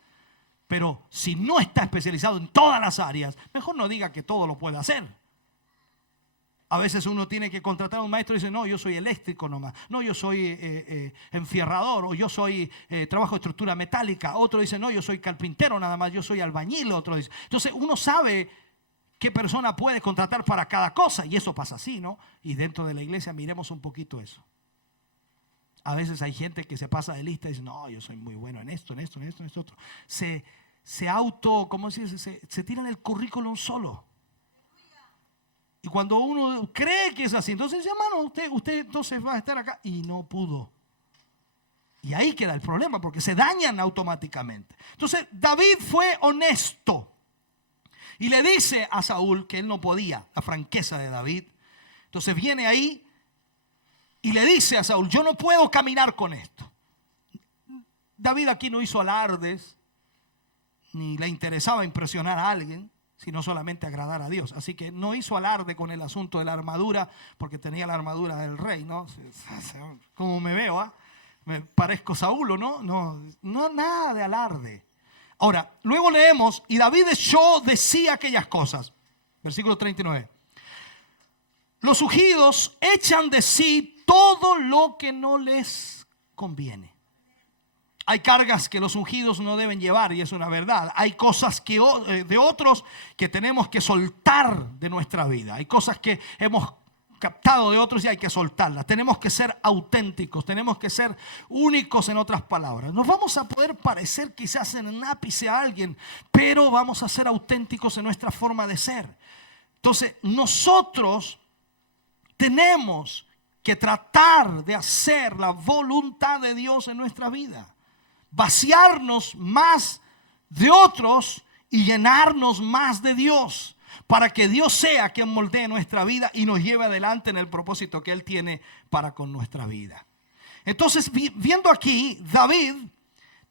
Pero si no está especializado en todas las áreas, mejor no diga que todo lo puede hacer. A veces uno tiene que contratar a un maestro y dice: no, yo soy eléctrico nomás. No, yo soy enfierrador. O yo soy trabajo de estructura metálica. Otro dice: no, yo soy carpintero nada más. Yo soy albañil. Otro dice. Entonces uno sabe qué persona puede contratar para cada cosa. Y eso pasa así, ¿no? Y dentro de la iglesia miremos un poquito eso. A veces hay gente que se pasa de lista y dice: no, yo soy muy bueno en esto, en esto, en esto, en esto otro. ¿Cómo se dice? Se tiran el currículum solo. Y cuando uno cree que es así, entonces dice: hermano, usted entonces va a estar acá. Y no pudo. Y ahí queda el problema, porque se dañan automáticamente. Entonces David fue honesto y le dice a Saúl que él no podía. La franqueza de David. Entonces viene ahí y le dice a Saúl: yo no puedo caminar con esto. David aquí no hizo alardes, ni le interesaba impresionar a alguien, sino solamente agradar a Dios. Así que no hizo alarde con el asunto de la armadura, porque tenía la armadura del rey, ¿no? Como me veo, me parezco Saúl, ¿no? No, nada de alarde. Ahora, luego leemos: y David decía aquellas cosas. Versículo 39. Los ungidos echan de sí todo lo que no les conviene. Hay cargas que los ungidos no deben llevar, y es una verdad. Hay cosas de otros que tenemos que soltar de nuestra vida. Hay cosas que hemos captado de otros y hay que soltarlas. Tenemos que ser auténticos, tenemos que ser únicos, en otras palabras. Nos vamos a poder parecer quizás en el ápice a alguien, pero vamos a ser auténticos en nuestra forma de ser. Entonces nosotros tenemos que tratar de hacer la voluntad de Dios en nuestra vida. vaciarnos más de otros y llenarnos más de Dios, para que Dios sea quien moldee nuestra vida y nos lleve adelante en el propósito que Él tiene para con nuestra vida. Entonces, viendo aquí, David,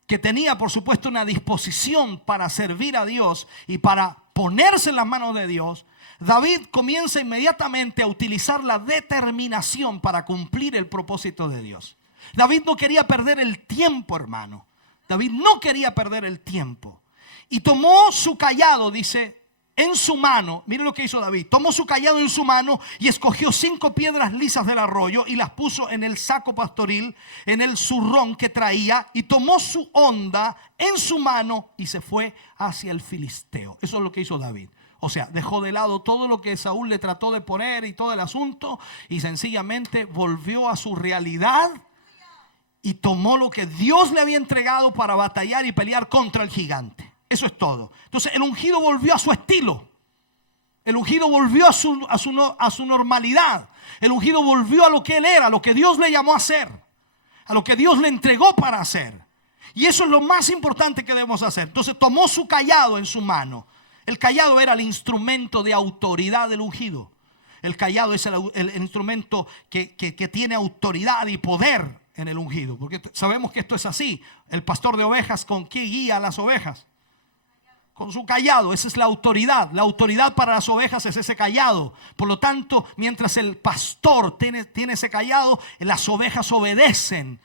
que tenía por supuesto una disposición para servir a Dios y para ponerse en las manos de Dios, David comienza inmediatamente a utilizar la determinación para cumplir el propósito de Dios. David no quería perder el tiempo, hermano. David no quería perder el tiempo. Y tomó su cayado, dice, en su mano. Miren lo que hizo David. Tomó su cayado en su mano y escogió 5 piedras lisas del arroyo y las puso en el saco pastoril, en el zurrón que traía, y tomó su honda en su mano y se fue hacia el filisteo. Eso es lo que hizo David. O sea, dejó de lado todo lo que Saúl le trató de poner y todo el asunto, y sencillamente volvió a su realidad y tomó lo que Dios le había entregado para batallar y pelear contra el gigante. Eso es todo. Entonces el ungido volvió a su estilo. El ungido volvió a su normalidad. El ungido volvió a lo que él era, a lo que Dios le llamó a hacer, a lo que Dios le entregó para hacer. Y eso es lo más importante que debemos hacer. Entonces tomó su cayado en su mano. El cayado era el instrumento de autoridad del ungido. El cayado es el instrumento que tiene autoridad y poder en el ungido. Porque sabemos que esto es así. El pastor de ovejas, ¿con qué guía a las ovejas? Con su cayado. Esa es la autoridad. La autoridad para las ovejas es ese cayado. Por lo tanto, mientras el pastor tiene ese cayado, las ovejas obedecen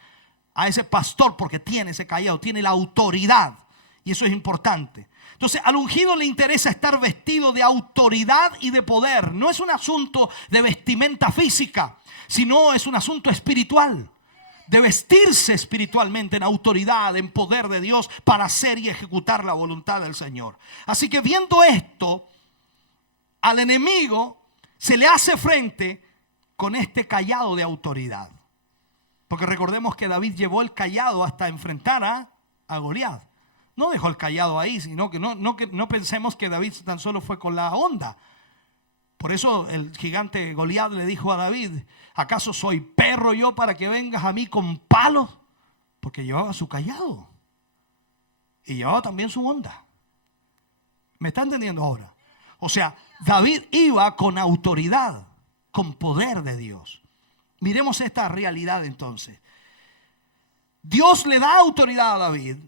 a ese pastor porque tiene ese cayado, tiene la autoridad. Y eso es importante. Entonces, al ungido le interesa estar vestido de autoridad y de poder. No es un asunto de vestimenta física, sino es un asunto espiritual. De vestirse espiritualmente en autoridad, en poder de Dios para hacer y ejecutar la voluntad del Señor. Así que viendo esto, al enemigo se le hace frente con este cayado de autoridad. Porque recordemos que David llevó el cayado hasta enfrentar a Goliat. No dejó el cayado ahí, sino que no pensemos que David tan solo fue con la honda. Por eso el gigante Goliat le dijo a David: ¿acaso soy perro yo para que vengas a mí con palos? Porque llevaba su cayado y llevaba también su honda. ¿Me está entendiendo ahora? O sea, David iba con autoridad, con poder de Dios. Miremos esta realidad entonces. Dios le da autoridad a David.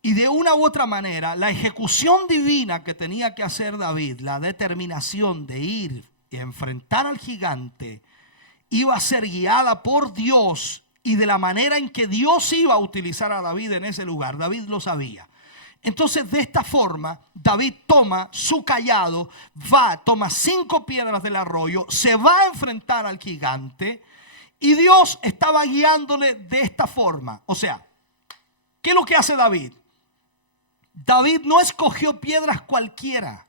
Y de una u otra manera, la ejecución divina que tenía que hacer David, la determinación de ir y enfrentar al gigante, iba a ser guiada por Dios y de la manera en que Dios iba a utilizar a David en ese lugar. David lo sabía. Entonces, de esta forma, David toma su cayado, toma 5 piedras del arroyo, se va a enfrentar al gigante y Dios estaba guiándole de esta forma. O sea, ¿qué es lo que hace David? David no escogió piedras cualquiera,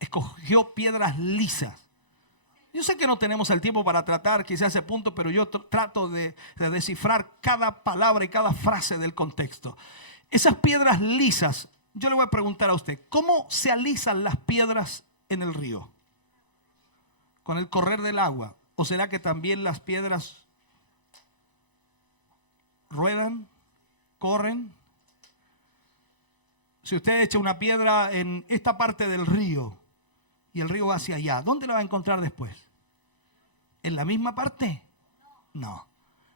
escogió piedras lisas. Yo sé que no tenemos el tiempo para tratar quizás ese punto, pero yo trato de descifrar cada palabra y cada frase del contexto. Esas piedras lisas, yo le voy a preguntar a usted, ¿cómo se alisan las piedras en el río? ¿Con el correr del agua? ¿O será que también las piedras ruedan, corren? Si usted echa una piedra en esta parte del río y el río va hacia allá, ¿dónde la va a encontrar después? ¿En la misma parte? No.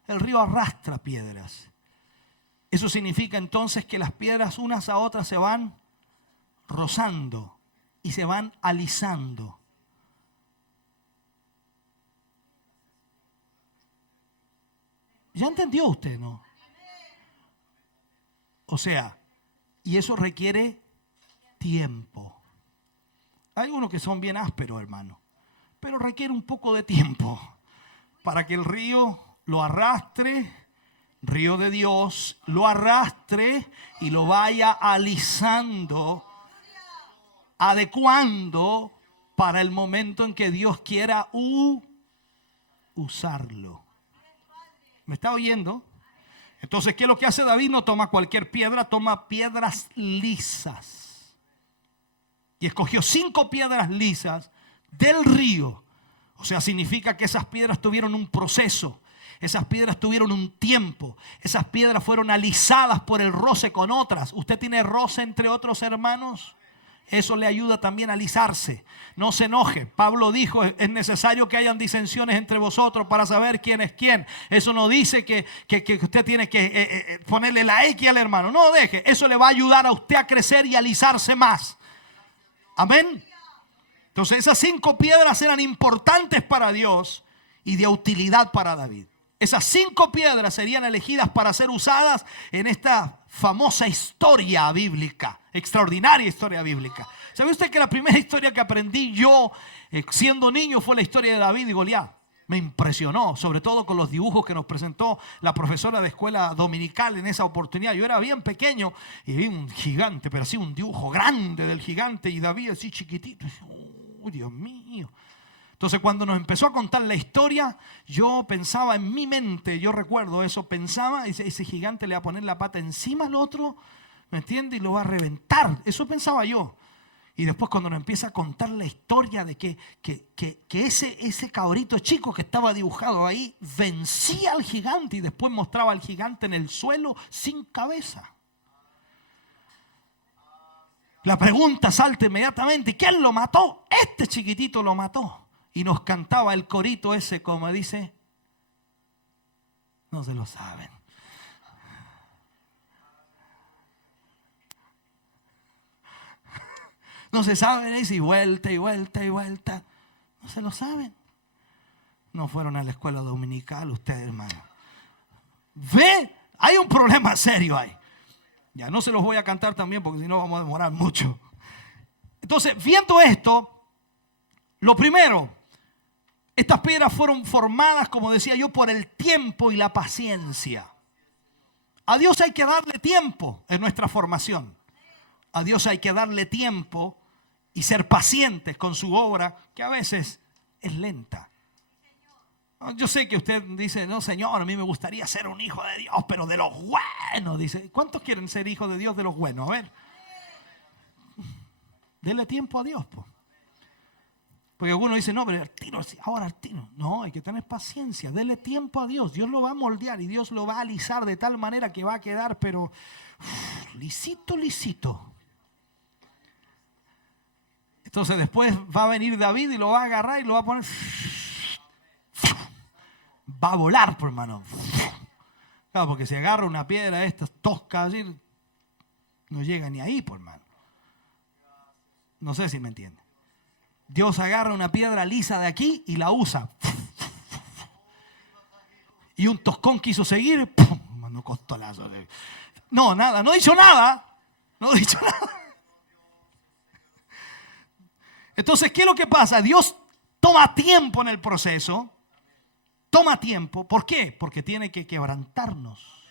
El río arrastra piedras. Eso significa entonces que las piedras unas a otras se van rozando y se van alisando. ¿Ya entendió usted, no? O sea, y eso requiere tiempo. Hay algunos que son bien ásperos, hermano, pero requiere un poco de tiempo para que el río lo arrastre, río de Dios, lo arrastre y lo vaya alisando, adecuando para el momento en que Dios quiera usarlo. ¿Me está oyendo? Entonces, ¿qué es lo que hace David? No toma cualquier piedra, toma piedras lisas. Y escogió 5 piedras lisas del río. O sea, significa que esas piedras tuvieron un proceso. Esas piedras tuvieron un tiempo. Esas piedras fueron alisadas por el roce con otras. ¿Usted tiene roce entre otros hermanos? Eso le ayuda también a alisarse. No se enoje. Pablo dijo, es necesario que hayan disensiones entre vosotros para saber quién es quién. Eso no dice que usted tiene que ponerle la X al hermano. No deje. Eso le va a ayudar a usted a crecer y a alisarse más. Amén. Entonces esas 5 piedras eran importantes para Dios y de utilidad para David. Esas 5 piedras serían elegidas para ser usadas en esta famosa historia bíblica, extraordinaria historia bíblica. ¿Sabe usted que la primera historia que aprendí yo siendo niño fue la historia de David y Goliat? Me impresionó, sobre todo con los dibujos que nos presentó la profesora de escuela dominical en esa oportunidad. Yo era bien pequeño y vi un gigante, pero así un dibujo grande del gigante y David así chiquitito. ¡Oh, Dios mío! Entonces cuando nos empezó a contar la historia, yo pensaba en mi mente, yo recuerdo eso, pensaba, ese gigante le va a poner la pata encima al otro, ¿me entiende? Y lo va a reventar. Eso pensaba yo. Y después cuando nos empieza a contar la historia de que ese cabrito chico que estaba dibujado ahí vencía al gigante y después mostraba al gigante en el suelo sin cabeza. La pregunta salta inmediatamente, ¿quién lo mató? Este chiquitito lo mató. Y nos cantaba el corito ese, como dice, no se lo saben. No se saben, y vuelta y vuelta y vuelta. No se lo saben. No fueron a la escuela dominical ustedes, hermano. ¿Ve? Hay un problema serio ahí. Ya no se los voy a cantar también porque si no vamos a demorar mucho. Entonces, viendo esto, lo primero, estas piedras fueron formadas, como decía yo, por el tiempo y la paciencia. A Dios hay que darle tiempo en nuestra formación. A Dios hay que darle tiempo y ser pacientes con su obra, que a veces es lenta. Yo sé que usted dice, no, Señor, a mí me gustaría ser un hijo de Dios, pero de los buenos. Dice, ¿cuántos quieren ser hijos de Dios de los buenos? A ver, denle tiempo a Dios, pues. Porque algunos dicen, no, pero ahora al tiro. No, hay que tener paciencia. Dele tiempo a Dios. Dios lo va a moldear y Dios lo va a alisar de tal manera que va a quedar, pero lisito, lisito. Entonces después va a venir David y lo va a agarrar y lo va a poner. Va a volar, por hermano. Claro, porque si agarra una piedra de estas toscas, así, no llega ni ahí, por hermano. No sé si me entiende. Dios agarra una piedra lisa de aquí y la usa. Y un toscón quiso seguir. Mandó costolazo. No, nada. No dicho nada. No dicho nada. Entonces, ¿qué es lo que pasa? Dios toma tiempo en el proceso. Toma tiempo. ¿Por qué? Porque tiene que quebrantarnos.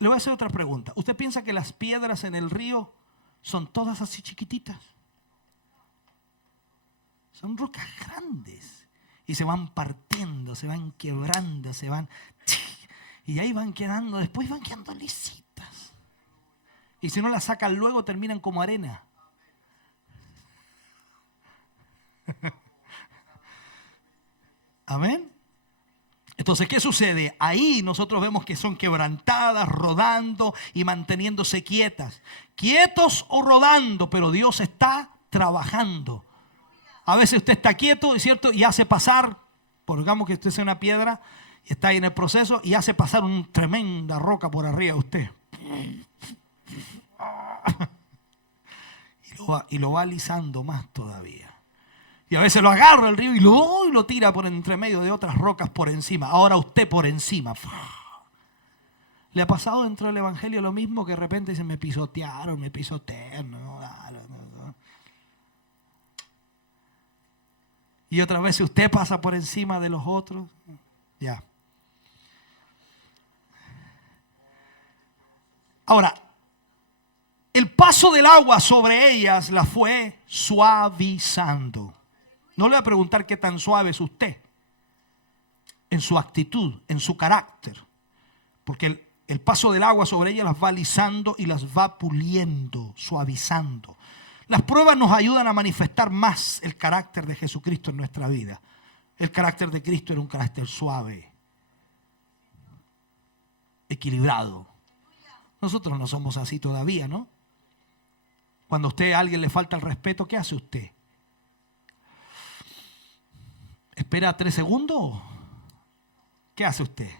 Le voy a hacer otra pregunta. ¿Usted piensa que las piedras en el río son todas así chiquititas? Son rocas grandes. Y se van partiendo, se van quebrando, se van. Y ahí van quedando, después van quedando lisitas. Y si no las sacan luego, terminan como arena. Amén. Entonces, ¿qué sucede? Ahí nosotros vemos que son quebrantadas, rodando y manteniéndose quietas. Quietos o rodando, pero Dios está trabajando. A veces usted está quieto, ¿es cierto? Y hace pasar, digamos que usted sea una piedra, y está ahí en el proceso, y hace pasar una tremenda roca por arriba de usted. Y lo va alisando más todavía. Y a veces lo agarra el río y lo tira por entre medio de otras rocas por encima. Ahora usted por encima. ¿Le ha pasado dentro del evangelio lo mismo? Que de repente dicen, me pisotearon, me pisotearon. No. Y otras veces usted pasa por encima de los otros. Ya. Ahora, el paso del agua sobre ellas la fue suavizando. No le voy a preguntar qué tan suave es usted en su actitud, en su carácter. Porque el paso del agua sobre ellas las va alisando y las va puliendo, suavizando. Las pruebas nos ayudan a manifestar más el carácter de Jesucristo en nuestra vida. El carácter de Cristo era un carácter suave, equilibrado. Nosotros no somos así todavía, ¿no? Cuando a alguien le falta el respeto, ¿qué hace usted? ¿Espera 3 segundos? ¿Qué hace usted?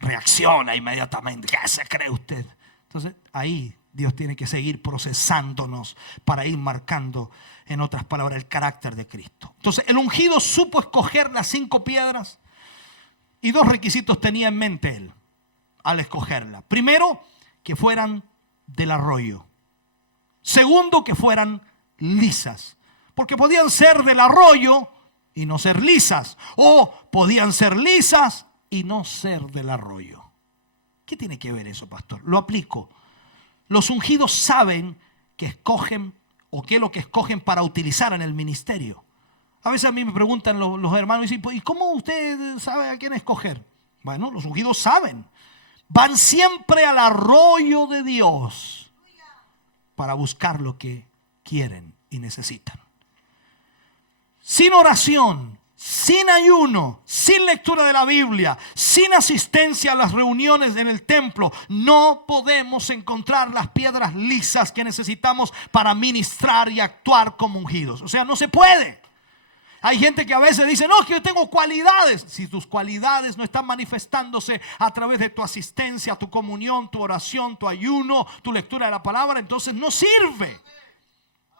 Reacciona inmediatamente. ¿Qué se cree usted? Entonces ahí Dios tiene que seguir procesándonos para ir marcando, en otras palabras, el carácter de Cristo. Entonces el ungido supo escoger las 5 piedras y 2 requisitos tenía en mente él al escogerla. Primero, que fueran del arroyo. Segundo, que fueran lisas. Porque podían ser del arroyo y no ser lisas. O podían ser lisas y no ser del arroyo. ¿Qué tiene que ver eso, pastor? Lo aplico. Los ungidos saben que escogen o qué es lo que escogen para utilizar en el ministerio. A veces a mí me preguntan los hermanos y dicen, ¿y cómo usted sabe a quién escoger? Bueno, los ungidos saben. Van siempre al arroyo de Dios para buscar lo que quieren y necesitan. Sin oración, sin ayuno, sin lectura de la Biblia, sin asistencia a las reuniones en el templo, no podemos encontrar las piedras lisas que necesitamos para ministrar y actuar como ungidos. O sea, no se puede. Hay gente que a veces dice, no, que yo tengo cualidades. Si tus cualidades no están manifestándose a través de tu asistencia, tu comunión, tu oración, tu ayuno, tu lectura de la palabra, entonces no sirve.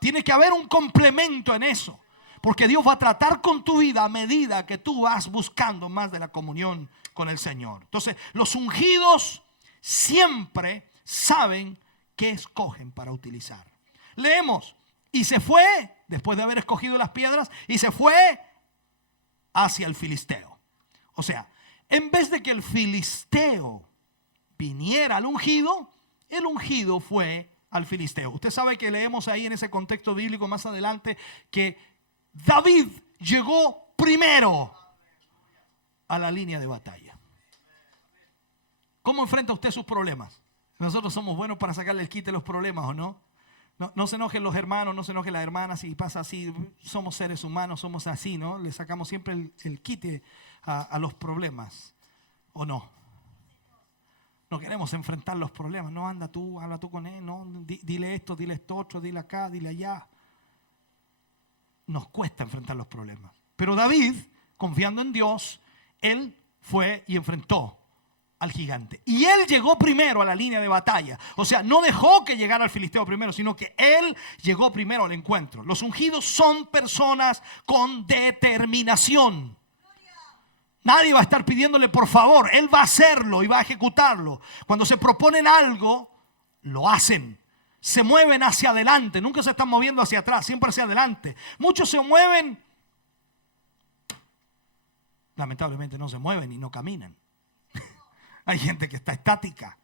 Tiene que haber un complemento en eso. Porque Dios va a tratar con tu vida a medida que tú vas buscando más de la comunión con el Señor. Entonces, los ungidos siempre saben qué escogen para utilizar. Leemos, y se fue, después de haber escogido las piedras, y se fue hacia el filisteo. O sea, en vez de que el filisteo viniera al ungido, el ungido fue al filisteo. Usted sabe que leemos ahí en ese contexto bíblico más adelante que David llegó primero a la línea de batalla. ¿Cómo enfrenta usted sus problemas? Nosotros somos buenos para sacarle el quite a los problemas, ¿o no? No se enojen los hermanos, no se enojen las hermanas si pasa así. Somos seres humanos, somos así, ¿no? Le sacamos siempre el quite a los problemas, ¿o no? No queremos enfrentar los problemas. No, habla tú con él, no, dile esto otro, dile acá, dile allá. Nos cuesta enfrentar los problemas. Pero David, confiando en Dios, él fue y enfrentó al gigante. Y él llegó primero a la línea de batalla. O sea, no dejó que llegara al filisteo primero, sino que él llegó primero al encuentro. Los ungidos son personas con determinación. Nadie va a estar pidiéndole por favor. Él va a hacerlo y va a ejecutarlo. Cuando se proponen algo, lo hacen. Se mueven hacia adelante, nunca se están moviendo hacia atrás, siempre hacia adelante. Muchos se mueven, lamentablemente no se mueven y no caminan. Hay gente que está estática.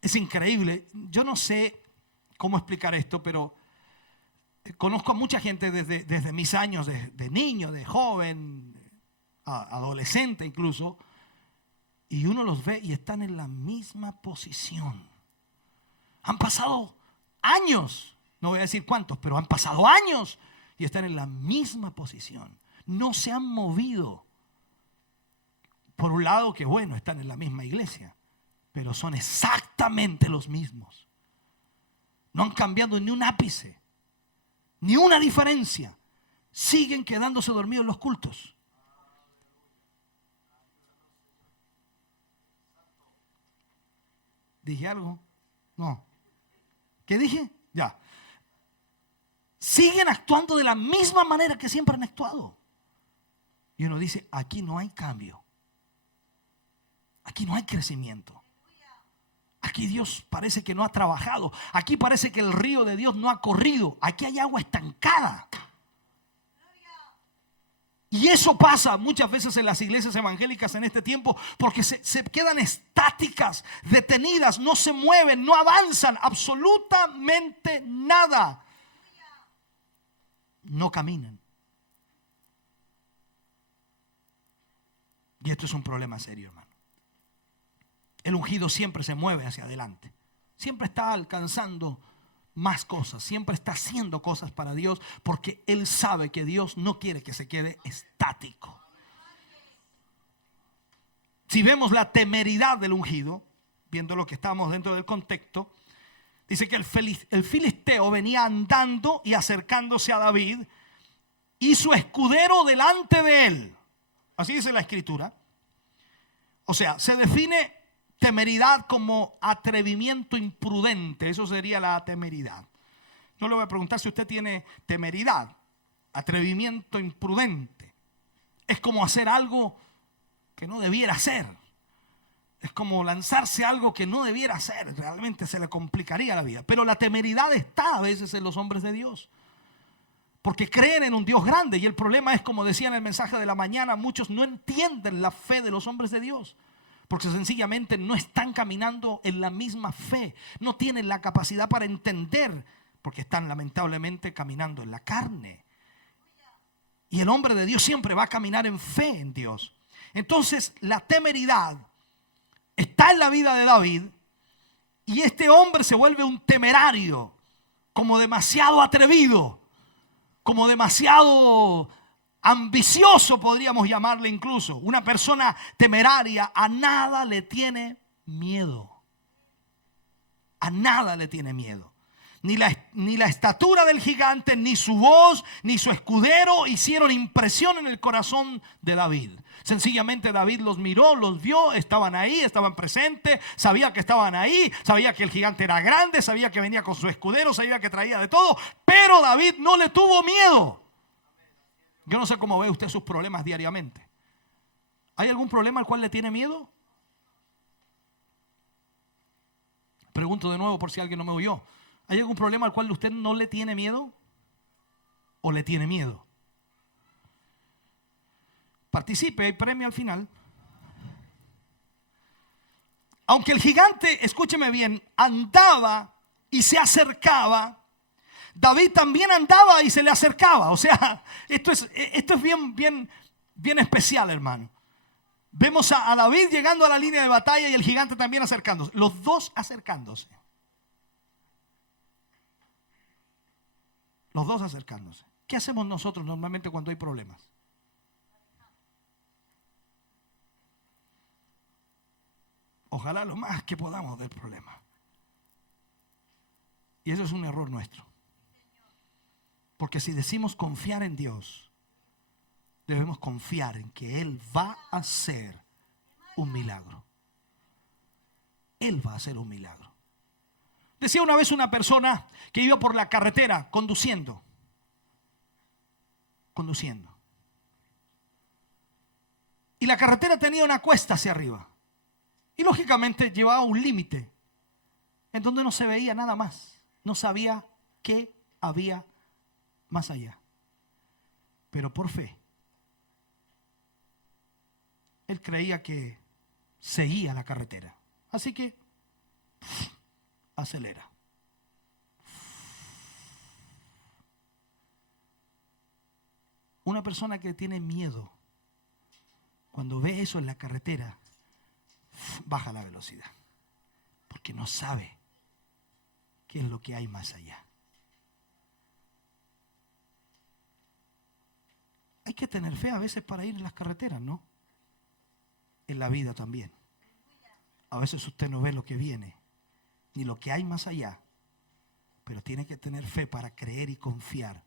Es increíble. Yo no sé cómo explicar esto, pero conozco a mucha gente desde mis años de niño, de joven, adolescente incluso, y uno los ve y están en la misma posición. Han pasado años, no voy a decir cuántos, pero han pasado años y están en la misma posición. No se han movido. Por un lado, que bueno, están en la misma iglesia, pero son exactamente los mismos. No han cambiado ni un ápice, ni una diferencia. Siguen quedándose dormidos en los cultos. ¿Dije algo? No. ¿Qué dije? Ya. Siguen actuando de la misma manera que siempre han actuado. Y uno dice, aquí no hay cambio. Aquí no hay crecimiento. Aquí Dios parece que no ha trabajado. Aquí parece que el río de Dios no ha corrido. Aquí hay agua estancada. Y eso pasa muchas veces en las iglesias evangélicas en este tiempo porque se quedan estáticas, detenidas, no se mueven, no avanzan absolutamente nada. No caminan. Y esto es un problema serio, hermano. El ungido siempre se mueve hacia adelante. Siempre está alcanzando más cosas, siempre está haciendo cosas para Dios, porque él sabe que Dios no quiere que se quede estático. Si vemos la temeridad del ungido, viendo lo que estamos dentro del contexto, dice que el filisteo venía andando y acercándose a David y su escudero delante de él. Así dice la escritura. O sea, se define temeridad como atrevimiento imprudente. Eso sería la temeridad. No le voy a preguntar si usted tiene temeridad. Atrevimiento imprudente. Es como hacer algo que no debiera hacer. Es como lanzarse a algo que no debiera hacer. Realmente se le complicaría la vida. Pero la temeridad está a veces en los hombres de Dios, porque creen en un Dios grande. Y el problema es, como decía en el mensaje de la mañana, muchos no entienden la fe de los hombres de Dios, porque sencillamente no están caminando en la misma fe. No tienen la capacidad para entender, porque están lamentablemente caminando en la carne. Y el hombre de Dios siempre va a caminar en fe en Dios. Entonces la temeridad está en la vida de David, y este hombre se vuelve un temerario, como demasiado atrevido, como demasiado ambicioso, podríamos llamarle incluso. Una persona temeraria a nada le tiene miedo. A nada le tiene miedo. Ni la estatura del gigante, ni su voz, ni su escudero hicieron impresión en el corazón de David. Sencillamente David los miró, los vio, estaban ahí, estaban presentes, sabía que estaban ahí, sabía que el gigante era grande, sabía que venía con su escudero, sabía que traía de todo, pero David no le tuvo miedo. Yo no sé cómo ve usted sus problemas diariamente. ¿Hay algún problema al cual le tiene miedo? Pregunto de nuevo por si alguien no me oyó. ¿Hay algún problema al cual usted no le tiene miedo? ¿O le tiene miedo? Participe, hay premio al final. Aunque el gigante, escúcheme bien, andaba y se acercaba, David también andaba y se le acercaba. O sea, esto es bien especial, hermano. Vemos a David llegando a la línea de batalla y el gigante también acercándose. Los dos acercándose. Los dos acercándose. ¿Qué hacemos nosotros normalmente cuando hay problemas? Ojalá lo más que podamos del problema. Y eso es un error nuestro. Porque si decimos confiar en Dios, debemos confiar en que Él va a hacer un milagro. Él va a hacer un milagro. Decía una vez una persona que iba por la carretera conduciendo. Y la carretera tenía una cuesta hacia arriba. Y lógicamente llevaba un límite en donde no se veía nada más. No sabía qué había más allá. Pero por fe, él creía que seguía la carretera. Así que acelera. Una persona que tiene miedo, cuando ve eso en la carretera, baja la velocidad, porque no sabe qué es lo que hay más allá. Hay que tener fe a veces para ir en las carreteras, ¿no? En la vida también. A veces usted no ve lo que viene, ni lo que hay más allá, pero tiene que tener fe para creer y confiar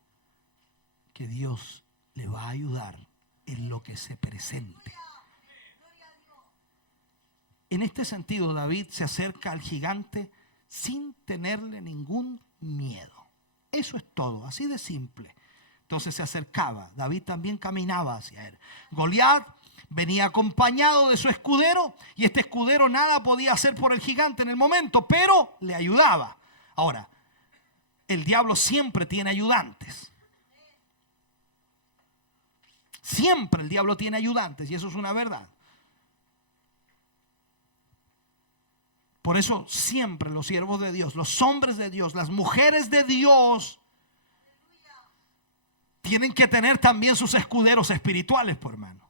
que Dios le va a ayudar en lo que se presente. En este sentido, David se acerca al gigante sin tenerle ningún miedo. Eso es todo, así de simple. Entonces se acercaba. David también caminaba hacia él. Goliat venía acompañado de su escudero, y este escudero nada podía hacer por el gigante en el momento, pero le ayudaba. Ahora, el diablo siempre tiene ayudantes. Siempre el diablo tiene ayudantes, y eso es una verdad. Por eso siempre los siervos de Dios, los hombres de Dios, las mujeres de Dios tienen que tener también sus escuderos espirituales, por hermano.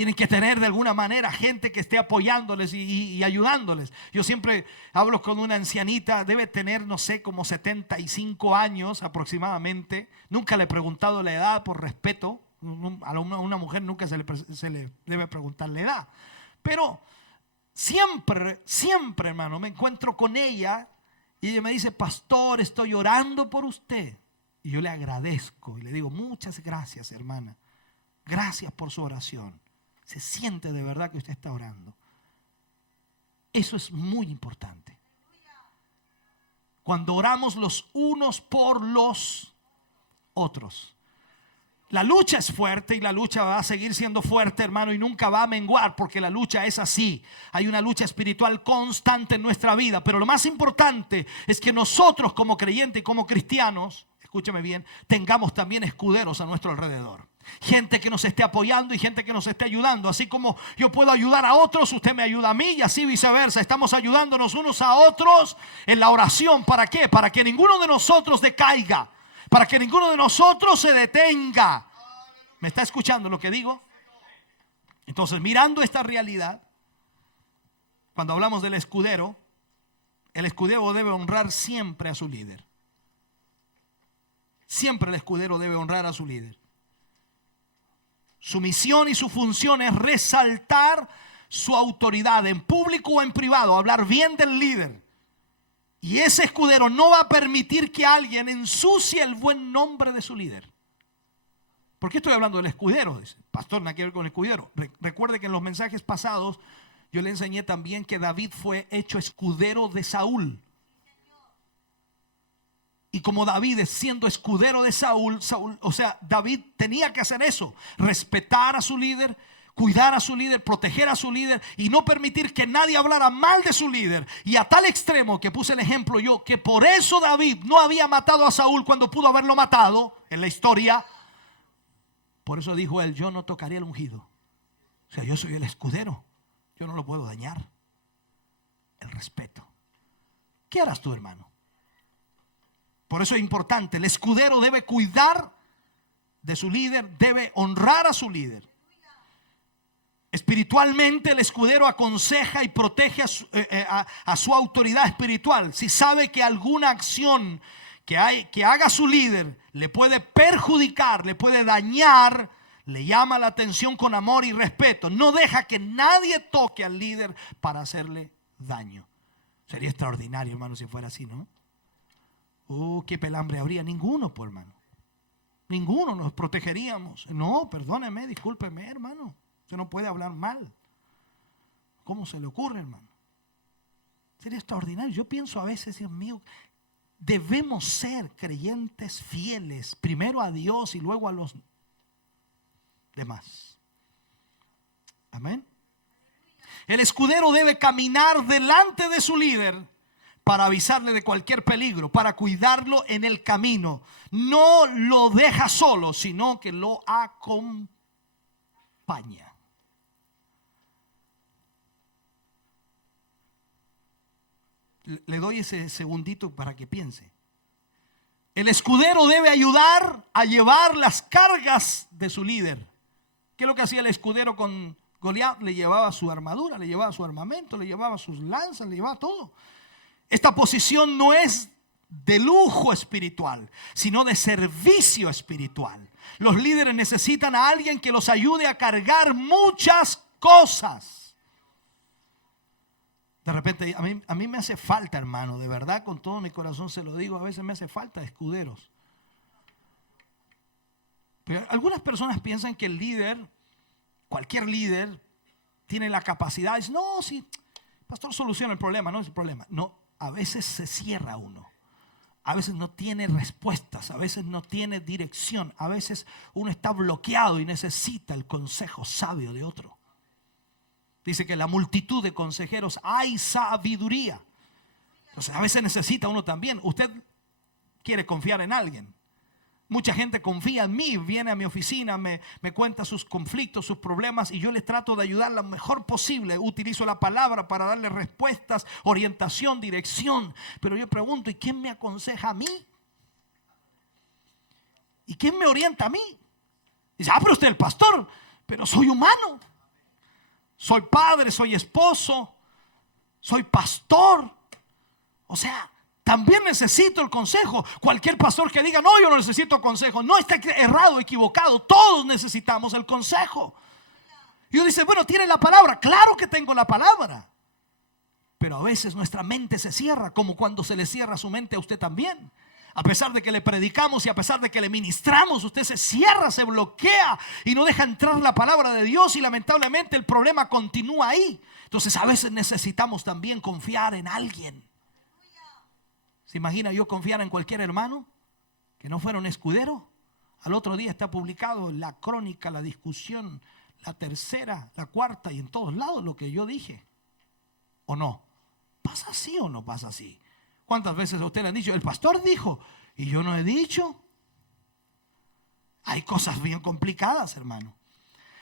Tienen que tener de alguna manera gente que esté apoyándoles y ayudándoles. Yo siempre hablo con una ancianita, debe tener, no sé, como 75 años aproximadamente. Nunca le he preguntado la edad por respeto. A una mujer nunca se le debe preguntar la edad. Pero siempre, hermano, me encuentro con ella y ella me dice: pastor, estoy orando por usted. Y yo le agradezco y le digo: muchas gracias, hermana. Gracias por su oración. Se siente de verdad que usted está orando. Eso es muy importante. Cuando oramos los unos por los otros. La lucha es fuerte y la lucha va a seguir siendo fuerte, hermano, y nunca va a menguar, porque la lucha es así. Hay una lucha espiritual constante en nuestra vida, pero lo más importante es que nosotros como creyentes y como cristianos, escúcheme bien, tengamos también escuderos a nuestro alrededor. Gente que nos esté apoyando y gente que nos esté ayudando. Así como yo puedo ayudar a otros, usted me ayuda a mí y así viceversa. Estamos ayudándonos unos a otros en la oración. ¿Para qué? Para que ninguno de nosotros decaiga. Para que ninguno de nosotros se detenga. ¿Me está escuchando lo que digo? Entonces, mirando esta realidad, cuando hablamos del escudero, el escudero debe honrar siempre a su líder. Siempre el escudero debe honrar a su líder. Su misión y su función es resaltar su autoridad en público o en privado, hablar bien del líder. Y ese escudero no va a permitir que alguien ensucie el buen nombre de su líder. ¿Por qué estoy hablando del escudero? Dice, pastor, nada que ver con el escudero. Recuerde que en los mensajes pasados yo le enseñé también que David fue hecho escudero de Saúl. Y como David siendo escudero de Saúl, o sea, David tenía que hacer eso, respetar a su líder, cuidar a su líder, proteger a su líder y no permitir que nadie hablara mal de su líder. Y a tal extremo que puse el ejemplo yo, que por eso David no había matado a Saúl cuando pudo haberlo matado en la historia. Por eso dijo él: yo no tocaré el ungido. O sea, yo soy el escudero, yo no lo puedo dañar. El respeto. ¿Qué harás tú, hermano? Por eso es importante, el escudero debe cuidar de su líder, debe honrar a su líder. Espiritualmente el escudero aconseja y protege a su autoridad espiritual. Si sabe que alguna acción que haga su líder le puede perjudicar, le puede dañar, le llama la atención con amor y respeto. No deja que nadie toque al líder para hacerle daño. Sería extraordinario, hermano, si fuera así, ¿no? Qué pelambre habría. Ninguno, pues, hermano. Ninguno nos protegeríamos. No, perdóneme, discúlpeme, hermano. Usted no puede hablar mal. ¿Cómo se le ocurre, hermano? Sería extraordinario. Yo pienso a veces, Dios mío, debemos ser creyentes fieles, primero a Dios y luego a los demás. Amén. El escudero debe caminar delante de su líder para avisarle de cualquier peligro, para cuidarlo en el camino. No lo deja solo, sino que lo acompaña. Le doy ese segundito para que piense. El escudero debe ayudar a llevar las cargas de su líder. ¿Qué es lo que hacía el escudero con Goliat? Le llevaba su armadura, le llevaba su armamento, le llevaba sus lanzas, le llevaba todo. Esta posición no es de lujo espiritual, sino de servicio espiritual. Los líderes necesitan a alguien que los ayude a cargar muchas cosas. De repente, a mí me hace falta, hermano, de verdad, con todo mi corazón se lo digo, a veces me hace falta escuderos. Pero algunas personas piensan que el líder, cualquier líder, tiene la capacidad. Dice, no, sí, pastor, soluciona el problema, no es el problema. No. A veces se cierra uno, a veces no tiene respuestas, a veces no tiene dirección, a veces uno está bloqueado y necesita el consejo sabio de otro. Dice que en la multitud de consejeros hay sabiduría. Entonces a veces necesita uno también. Usted quiere confiar en alguien. Mucha gente confía en mí, viene a mi oficina, me cuenta sus conflictos, sus problemas y yo les trato de ayudar lo mejor posible. Utilizo la palabra para darle respuestas, orientación, dirección. Pero yo pregunto, ¿y quién me aconseja a mí? ¿Y quién me orienta a mí? Dice, pero usted es el pastor, pero soy humano. soy padre, soy esposo, soy pastor. O sea, también necesito el consejo. Cualquier pastor que diga, no, yo no necesito consejo, no, está errado, equivocado. Todos necesitamos el consejo. Y uno dice, bueno, ¿tiene la palabra? Claro que tengo la palabra. Pero a veces nuestra mente se cierra, como cuando se le cierra su mente a usted también. A pesar de que le predicamos y a pesar de que le ministramos, usted se cierra, se bloquea y no deja entrar la palabra de Dios, y lamentablemente el problema continúa ahí. Entonces a veces necesitamos también confiar en alguien. ¿Se imagina yo confiar en cualquier hermano que no fuera un escudero? Al otro día está publicado la crónica, la discusión, la tercera, la cuarta y en todos lados lo que yo dije. ¿O no? ¿Pasa así o no pasa así? ¿Cuántas veces a usted le han dicho, el pastor dijo y yo no he dicho? Hay cosas bien complicadas, hermano.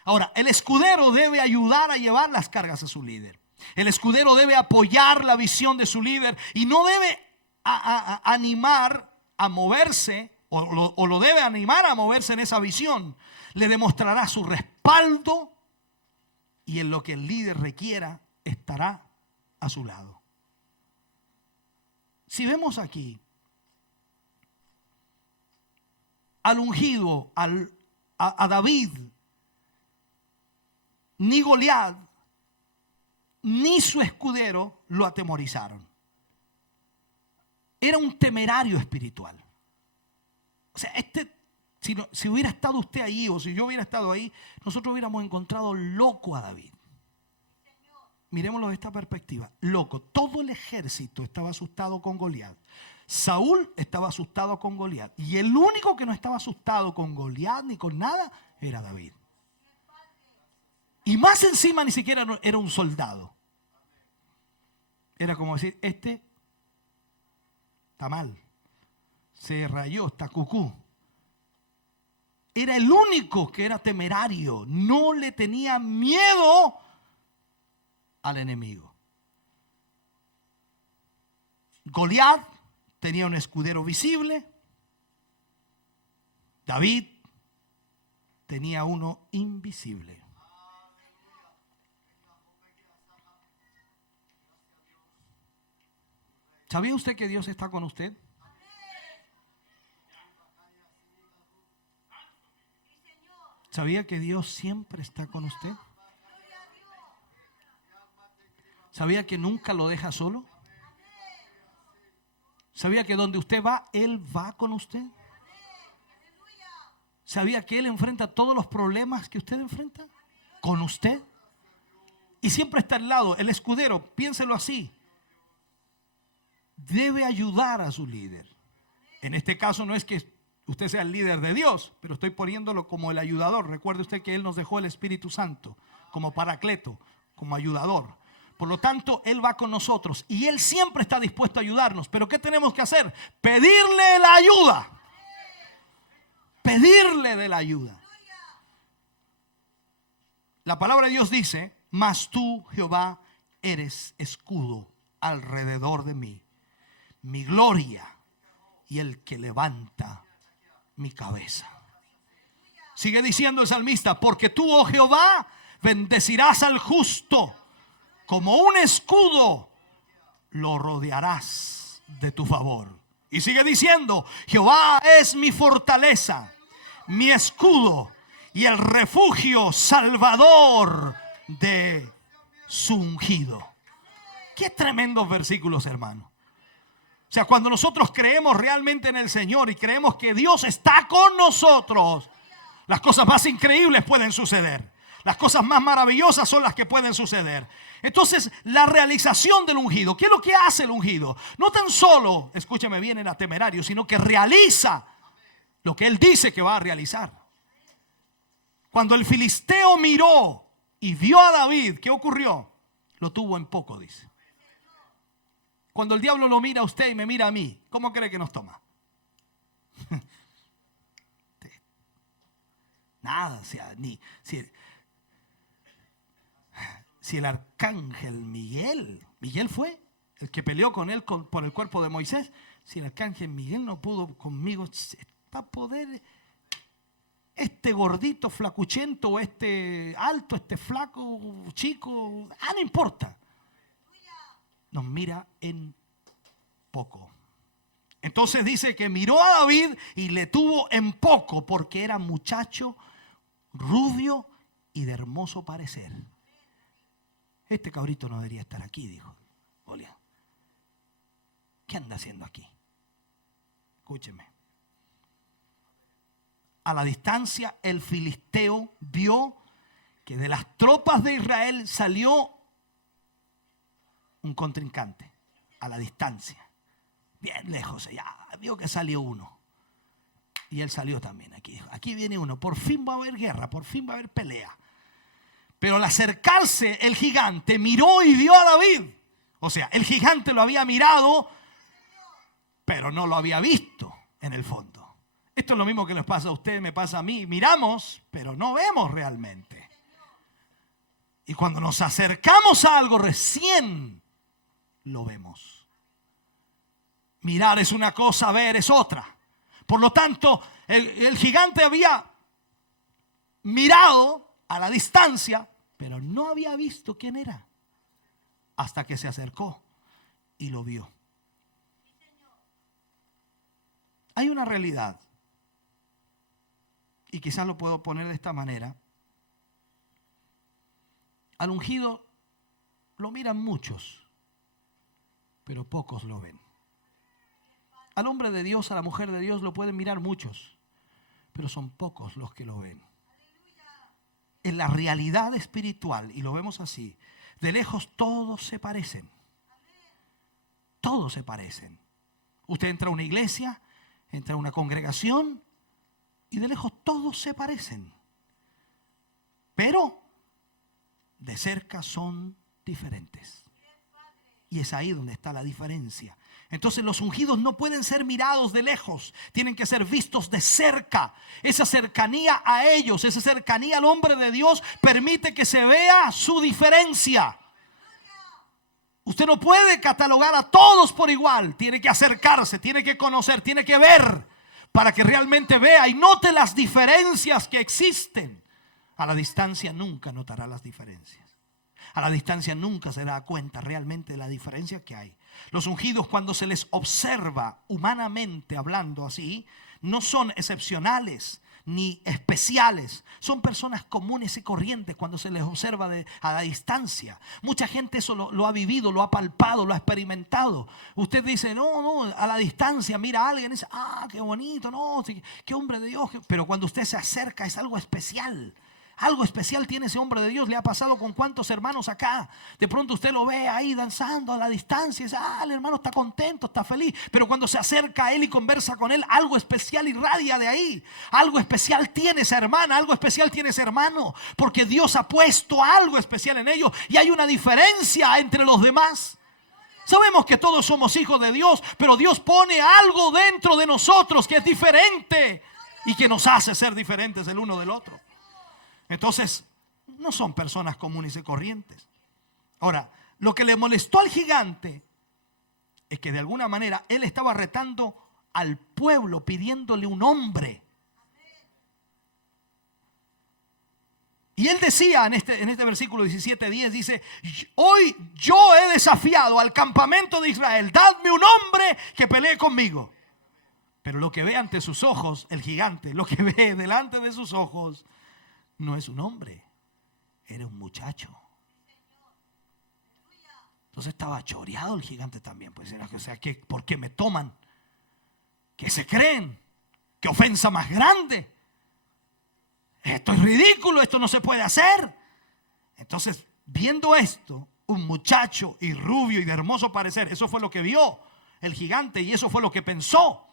Ahora, el escudero debe ayudar a llevar las cargas a su líder. El escudero debe apoyar la visión de su líder y no debe animar a moverse, o lo debe animar a moverse en esa visión. Le demostrará su respaldo y en lo que el líder requiera estará a su lado. Si vemos aquí al ungido, a David, ni Goliat ni su escudero lo atemorizaron. Era un temerario espiritual. O sea, si hubiera estado usted ahí, o si yo hubiera estado ahí, nosotros hubiéramos encontrado loco a David. Miremoslo de esta perspectiva. Loco, todo el ejército estaba asustado con Goliat. Saúl estaba asustado con Goliat. Y el único que no estaba asustado con Goliat ni con nada era David. Y más encima ni siquiera era un soldado. Era como decir, este está mal, se rayó, está cucú. Era el único que era temerario. No le tenía miedo al enemigo. Goliat tenía un escudero visible. David tenía uno invisible. ¿Sabía usted que Dios está con usted? ¿Sabía que Dios siempre está con usted? ¿Sabía que nunca lo deja solo? ¿Sabía que donde usted va, Él va con usted? ¿Sabía que Él enfrenta todos los problemas que usted enfrenta con usted? Y siempre está al lado. El escudero, piénselo así, debe ayudar a su líder. En este caso no es que usted sea el líder de Dios, pero estoy poniéndolo como el ayudador. Recuerde usted que Él nos dejó el Espíritu Santo como paracleto, como ayudador. Por lo tanto, Él va con nosotros y Él siempre está dispuesto a ayudarnos. Pero ¿qué tenemos que hacer? Pedirle la ayuda. Pedirle de la ayuda. La palabra de Dios dice, mas tú, Jehová, eres escudo alrededor de mí, mi gloria y el que levanta mi cabeza. Sigue diciendo el salmista, porque tú, oh Jehová, bendecirás al justo, como un escudo lo rodearás de tu favor. Y sigue diciendo, Jehová es mi fortaleza, mi escudo y el refugio salvador de su ungido. Qué tremendos versículos, hermano. O sea, cuando nosotros creemos realmente en el Señor y creemos que Dios está con nosotros, las cosas más increíbles pueden suceder. Las cosas más maravillosas son las que pueden suceder. Entonces, la realización del ungido. ¿Qué es lo que hace el ungido? No tan solo, escúcheme bien, era temerario, sino que realiza lo que él dice que va a realizar. Cuando el filisteo miró y vio a David, ¿qué ocurrió? Lo tuvo en poco, dice. Cuando el diablo lo mira a usted y me mira a mí, ¿cómo cree que nos toma? Nada, o sea, si el arcángel Miguel fue el que peleó con él por el cuerpo de Moisés. Si el arcángel Miguel no pudo conmigo, va a poder este gordito, flacuchento, o este alto, este flaco, chico, no importa. Nos mira en poco. Entonces dice que miró a David y le tuvo en poco porque era muchacho, rubio y de hermoso parecer. Este cabrito no debería estar aquí, dijo Goliat. ¿Qué anda haciendo aquí? Escúcheme. A la distancia el filisteo vio que de las tropas de Israel salió un contrincante. A la distancia. Bien lejos, ya vio que salió uno. Y él salió también aquí. Dijo, aquí viene uno, por fin va a haber guerra, por fin va a haber pelea. Pero al acercarse el gigante miró y vio a David. O sea, el gigante lo había mirado, pero no lo había visto en el fondo. Esto es lo mismo que les pasa a ustedes, me pasa a mí. Miramos, pero no vemos realmente. Y cuando nos acercamos a algo, recién lo vemos. Mirar es una cosa, ver es otra. Por lo tanto, el gigante había mirado a la distancia, pero no había visto quién era. Hasta que se acercó y lo vio. Hay una realidad. Y quizás lo puedo poner de esta manera. Al ungido lo miran muchos, pero pocos lo ven. Al hombre de Dios, a la mujer de Dios lo pueden mirar muchos, pero son pocos los que lo ven. En la realidad espiritual, y lo vemos así, de lejos todos se parecen. Todos se parecen. Usted entra a una iglesia, entra a una congregación, y de lejos todos se parecen. Pero de cerca son diferentes. Y es ahí donde está la diferencia. Entonces los ungidos no pueden ser mirados de lejos, tienen que ser vistos de cerca. Esa cercanía a ellos, esa cercanía al hombre de Dios permite que se vea su diferencia. Usted no puede catalogar a todos por igual, tiene que acercarse, tiene que conocer, tiene que ver para que realmente vea y note las diferencias que existen. A la distancia nunca notará las diferencias. A la distancia nunca se da cuenta realmente de la diferencia que hay. Los ungidos, cuando se les observa humanamente hablando así, no son excepcionales ni especiales. Son personas comunes y corrientes cuando se les observa a la distancia. Mucha gente eso lo ha vivido, lo ha palpado, lo ha experimentado. Usted dice, no, a la distancia mira a alguien y dice, qué bonito, no, qué hombre de Dios. Pero cuando usted se acerca es algo especial. Algo especial tiene ese hombre de Dios. Le ha pasado con cuántos hermanos acá. De pronto usted lo ve ahí danzando a la distancia y dice, el hermano está contento, está feliz. Pero cuando se acerca a él y conversa con él, algo especial irradia de ahí. Algo especial tiene esa hermana, algo especial tiene ese hermano. Porque Dios ha puesto algo especial en ellos y hay una diferencia entre los demás. Sabemos que todos somos hijos de Dios, pero Dios pone algo dentro de nosotros que es diferente y que nos hace ser diferentes el uno del otro. Entonces, no son personas comunes y corrientes. Ahora, lo que le molestó al gigante es que de alguna manera él estaba retando al pueblo, pidiéndole un hombre. Y él decía en este versículo 17:10, dice, hoy yo he desafiado al campamento de Israel, dadme un hombre que pelee conmigo. Pero lo que ve ante sus ojos, el gigante, lo que ve delante de sus ojos, no es un hombre, era un muchacho. Entonces estaba choreado el gigante también. Pues, o sea, ¿por qué me toman? ¿Qué se creen? ¿Qué ofensa más grande? Esto es ridículo, esto no se puede hacer. Entonces, viendo esto, un muchacho y rubio y de hermoso parecer, eso fue lo que vio el gigante y eso fue lo que pensó.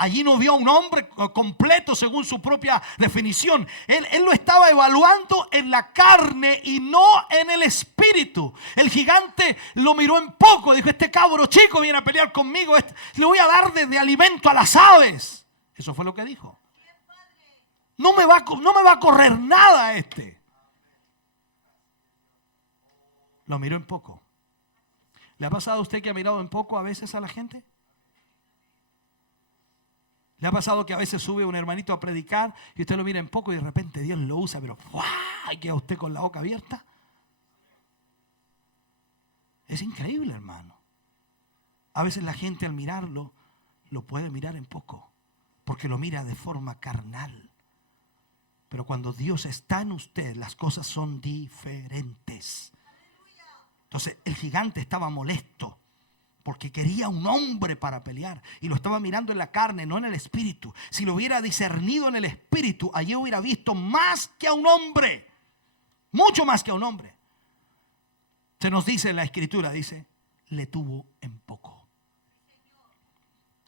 Allí no vio a un hombre completo según su propia definición. Él lo estaba evaluando en la carne y no en el espíritu. El gigante lo miró en poco. Dijo, este cabro chico viene a pelear conmigo. Le voy a dar de alimento a las aves. Eso fue lo que dijo. No me va a correr nada este. Lo miró en poco. ¿Le ha pasado a usted que ha mirado en poco a veces a la gente? ¿Le ha pasado que a veces sube un hermanito a predicar y usted lo mira en poco y de repente Dios lo usa, pero ¡guau! Y queda usted con la boca abierta? Es increíble, hermano. A veces la gente al mirarlo lo puede mirar en poco, porque lo mira de forma carnal. Pero cuando Dios está en usted, las cosas son diferentes. Entonces el gigante estaba molesto porque quería un hombre para pelear y lo estaba mirando en la carne, no en el espíritu. Si lo hubiera discernido en el espíritu, allí hubiera visto más que a un hombre, mucho más que a un hombre. Se nos dice en la escritura, dice, le tuvo en poco.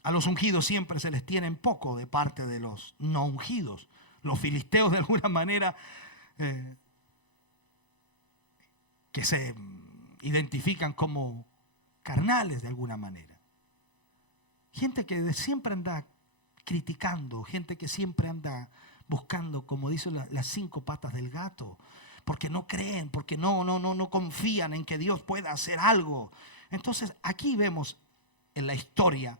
A los ungidos siempre se les tiene en poco de parte de los no ungidos. Los filisteos de alguna manera que se identifican como carnales de alguna manera. Gente que siempre anda criticando, gente que siempre anda buscando, como dicen las 5 patas del gato, porque no creen, porque no confían en que Dios pueda hacer algo. Entonces aquí vemos en la historia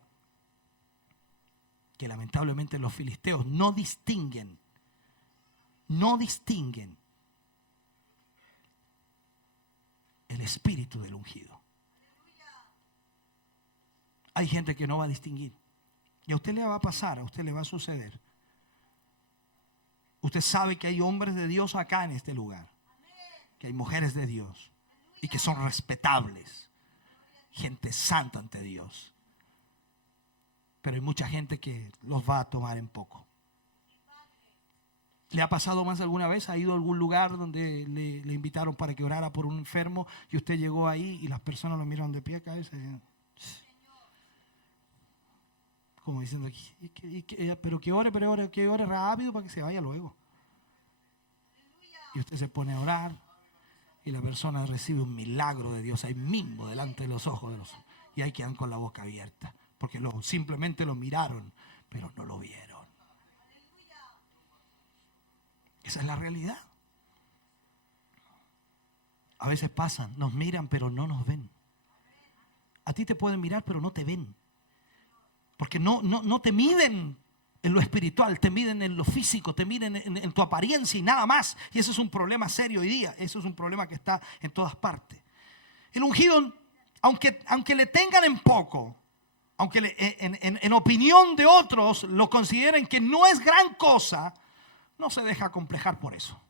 que lamentablemente los filisteos no distinguen el espíritu del ungido. Hay gente que no va a distinguir. Y a usted le va a pasar, a usted le va a suceder. Usted sabe que hay hombres de Dios acá en este lugar. Que hay mujeres de Dios. Y que son respetables. Gente santa ante Dios. Pero hay mucha gente que los va a tomar en poco. ¿Le ha pasado más alguna vez? ¿Ha ido a algún lugar donde le invitaron para que orara por un enfermo y usted llegó ahí y las personas lo miraron de pie a cabeza? Como diciendo, pero que ore rápido para que se vaya luego. Y usted se pone a orar y la persona recibe un milagro de Dios ahí mismo delante de los ojos de los. Y ahí quedan con la boca abierta porque simplemente lo miraron, pero no lo vieron. Esa es la realidad. A veces pasan, nos miran pero no nos ven. A ti te pueden mirar pero no te ven. Porque no te miden en lo espiritual, te miden en lo físico, te miden en tu apariencia y nada más. Y eso es un problema serio hoy día. Eso es un problema que está en todas partes. El ungido, aunque le tengan en poco, aunque en opinión de otros lo consideren que no es gran cosa, no se deja acomplejar por eso.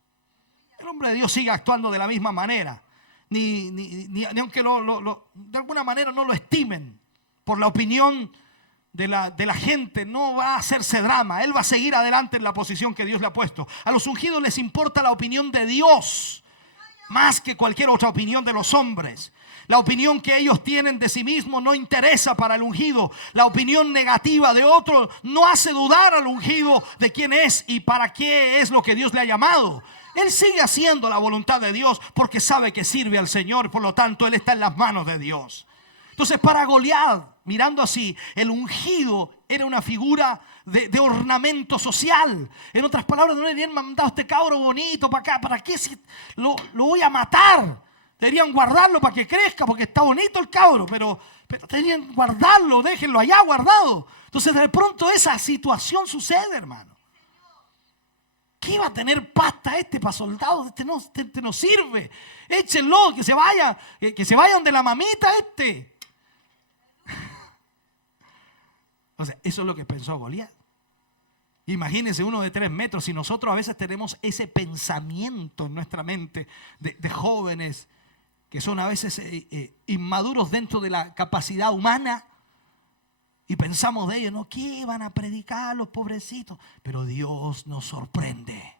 El hombre de Dios sigue actuando de la misma manera. Ni aunque de alguna manera no lo estimen por la opinión de la gente, no va a hacerse drama. Él va a seguir adelante en la posición que Dios le ha puesto. A los ungidos les importa la opinión de Dios más que cualquier otra opinión de los hombres. La opinión que ellos tienen de sí mismos no interesa para el ungido. La opinión negativa de otro no hace dudar al ungido de quién es y para qué es lo que Dios le ha llamado. Él sigue haciendo la voluntad de Dios porque sabe que sirve al Señor. Por lo tanto, él está en las manos de Dios. Entonces, para Goliat, mirando así, el ungido era una figura de ornamento social. En otras palabras, no le habían mandado este cabro bonito para acá. ¿Para qué si lo voy a matar? Deberían guardarlo para que crezca porque está bonito el cabro, pero deberían guardarlo, déjenlo allá guardado. Entonces de pronto esa situación sucede, hermano. ¿Qué iba a tener pasta para soldados? Este no sirve. Échenlo, que se vaya donde la mamita O sea, eso es lo que pensó Goliat. Imagínense uno de 3 metros. Si nosotros a veces tenemos ese pensamiento en nuestra mente de jóvenes que son a veces inmaduros dentro de la capacidad humana y pensamos de ellos, ¿no? ¿Qué van a predicar los pobrecitos? Pero Dios nos sorprende.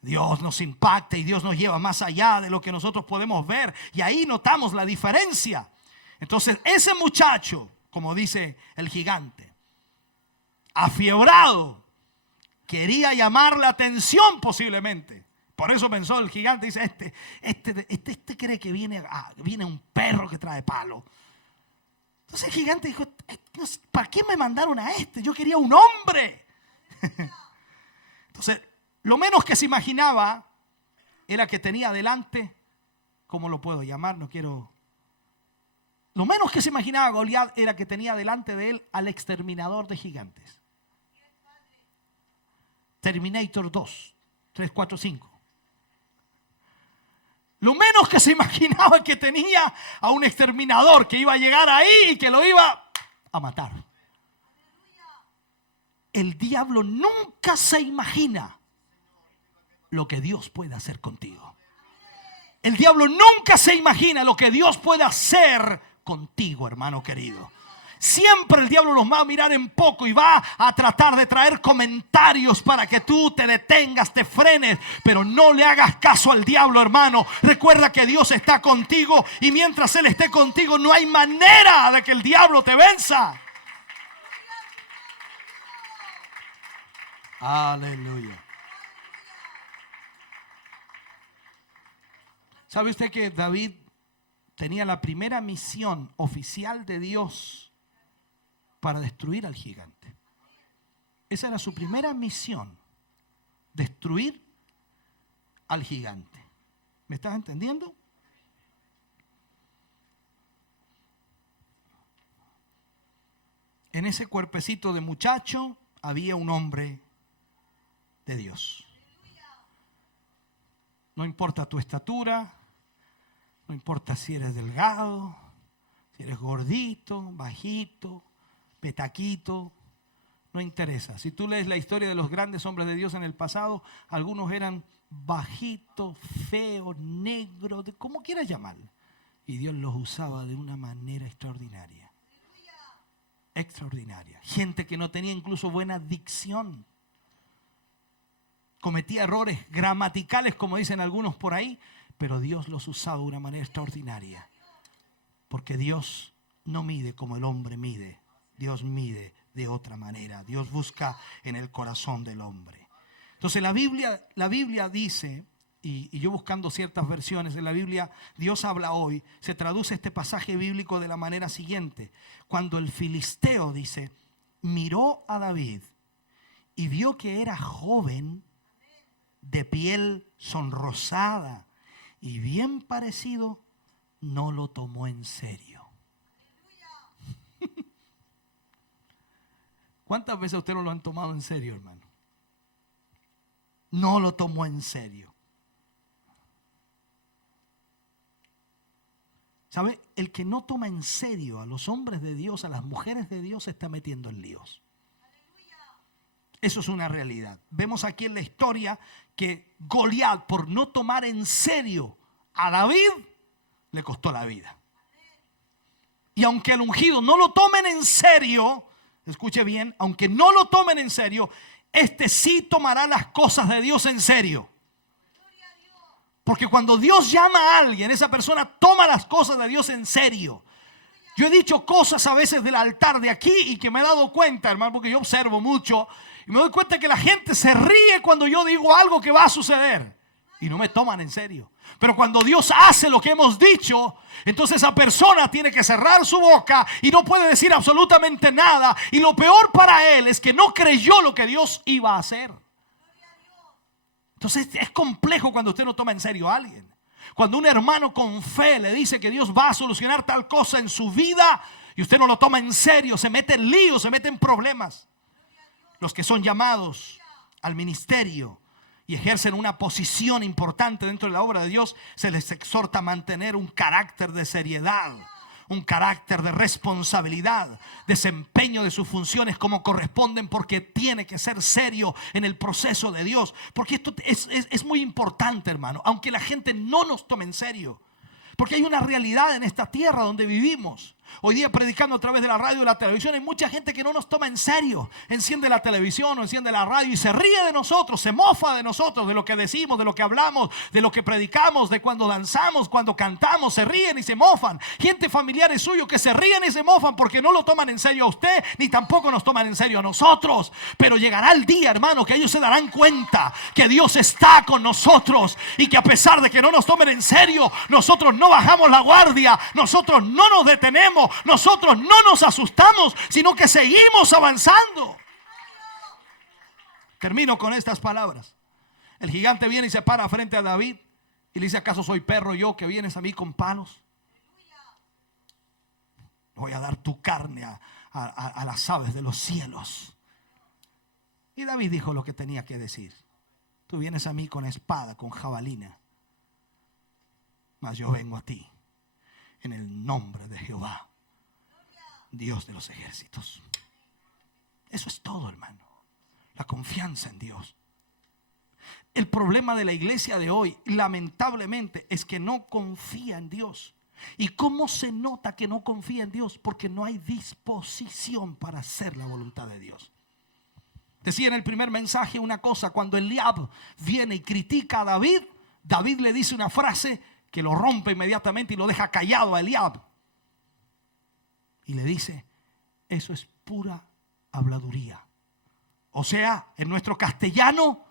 Dios nos impacta y Dios nos lleva más allá de lo que nosotros podemos ver. Y ahí notamos la diferencia. Entonces ese muchacho, como dice el gigante, afiebrado, quería llamar la atención posiblemente. Por eso pensó el gigante, dice, este cree que viene un perro que trae palo. Entonces el gigante dijo, ¿para qué me mandaron a este? Yo quería un hombre. Entonces, lo menos que se imaginaba era que tenía delante, ¿cómo lo puedo llamar? Lo menos que se imaginaba Goliat era que tenía delante de él al exterminador de gigantes. Terminator 2, 3, 4, 5. Lo menos que se imaginaba que tenía a un exterminador que iba a llegar ahí y que lo iba a matar. El diablo nunca se imagina lo que Dios puede hacer contigo. El diablo nunca se imagina lo que Dios puede hacer contigo, hermano querido. Siempre el diablo nos va a mirar en poco y va a tratar de traer comentarios para que tú te detengas, te frenes. Pero no le hagas caso al diablo, hermano. Recuerda que Dios está contigo y mientras Él esté contigo no hay manera de que el diablo te venza. Aleluya. ¿Sabe usted que David tenía la primera misión oficial de Dios para destruir al gigante? Esa era su primera misión, destruir al gigante. ¿Me estás entendiendo? En ese cuerpecito de muchacho había un hombre de Dios. No importa tu estatura, no importa si eres delgado, si eres gordito, bajito, petaquito, no interesa. Si tú lees la historia de los grandes hombres de Dios en el pasado, algunos eran bajitos, feos, negros, como quieras llamarlo. Y Dios los usaba de una manera extraordinaria. Extraordinaria. Gente que no tenía incluso buena dicción. Cometía errores gramaticales, como dicen algunos por ahí, pero Dios los usaba de una manera extraordinaria. Porque Dios no mide como el hombre mide. Dios mide de otra manera. Dios busca en el corazón del hombre. Entonces la Biblia dice, y yo buscando ciertas versiones de la Biblia, Dios habla hoy, se traduce este pasaje bíblico de la manera siguiente. Cuando el filisteo, dice, miró a David y vio que era joven, de piel sonrosada y bien parecido, no lo tomó en serio. ¿Cuántas veces a usted no lo han tomado en serio, hermano? No lo tomó en serio. ¿Sabe? El que no toma en serio a los hombres de Dios, a las mujeres de Dios, se está metiendo en líos. Eso es una realidad. Vemos aquí en la historia que Goliat, por no tomar en serio a David, le costó la vida. Y aunque el ungido no lo tomen en serio, escuche bien, aunque no lo tomen en serio, este sí tomará las cosas de Dios en serio. Porque cuando Dios llama a alguien, esa persona toma las cosas de Dios en serio. Yo he dicho cosas a veces del altar de aquí y que me he dado cuenta, hermano, porque yo observo mucho y me doy cuenta que la gente se ríe cuando yo digo algo que va a suceder y no me toman en serio. Pero cuando Dios hace lo que hemos dicho, entonces esa persona tiene que cerrar su boca y no puede decir absolutamente nada. Y lo peor para él es que no creyó lo que Dios iba a hacer. Entonces es complejo cuando usted no toma en serio a alguien. Cuando un hermano con fe le dice que Dios va a solucionar tal cosa en su vida y usted no lo toma en serio, se mete en líos, se mete en problemas. Los que son llamados al ministerio y ejercen una posición importante dentro de la obra de Dios, se les exhorta a mantener un carácter de seriedad, un carácter de responsabilidad, desempeño de sus funciones como corresponden, porque tiene que ser serio en el proceso de Dios. Porque esto es muy importante, hermano, aunque la gente no nos tome en serio. Porque hay una realidad en esta tierra donde vivimos. Hoy día, predicando a través de la radio y la televisión, hay mucha gente que no nos toma en serio. Enciende la televisión o enciende la radio y se ríe de nosotros, se mofa de nosotros, de lo que decimos, de lo que hablamos, de lo que predicamos, de cuando danzamos, cuando cantamos. Se ríen y se mofan. Gente, familiares suyos que se ríen y se mofan porque no lo toman en serio a usted, ni tampoco nos toman en serio a nosotros. Pero llegará el día, hermano, que ellos se darán cuenta que Dios está con nosotros y que a pesar de que no nos tomen en serio, nosotros no bajamos la guardia, nosotros no nos detenemos, nosotros no nos asustamos, sino que seguimos avanzando. Termino con estas palabras. El gigante viene y se para frente a David y le dice: ¿acaso soy perro yo que vienes a mí con palos? Voy a dar tu carne a las aves de los cielos. Y David dijo lo que tenía que decir. Tú vienes a mí con espada, con jabalina, mas yo vengo a ti en el nombre de Jehová, Dios de los ejércitos. Eso es todo, hermano. La confianza en Dios. El problema de la iglesia de hoy, lamentablemente, es que no confía en Dios. ¿Y cómo se nota que no confía en Dios? Porque no hay disposición para hacer la voluntad de Dios. Decía en el primer mensaje una cosa: cuando Eliab viene y critica a David, David le dice una frase que lo rompe inmediatamente y lo deja callado a Eliab. Y le dice: eso es pura habladuría. O sea, en nuestro castellano,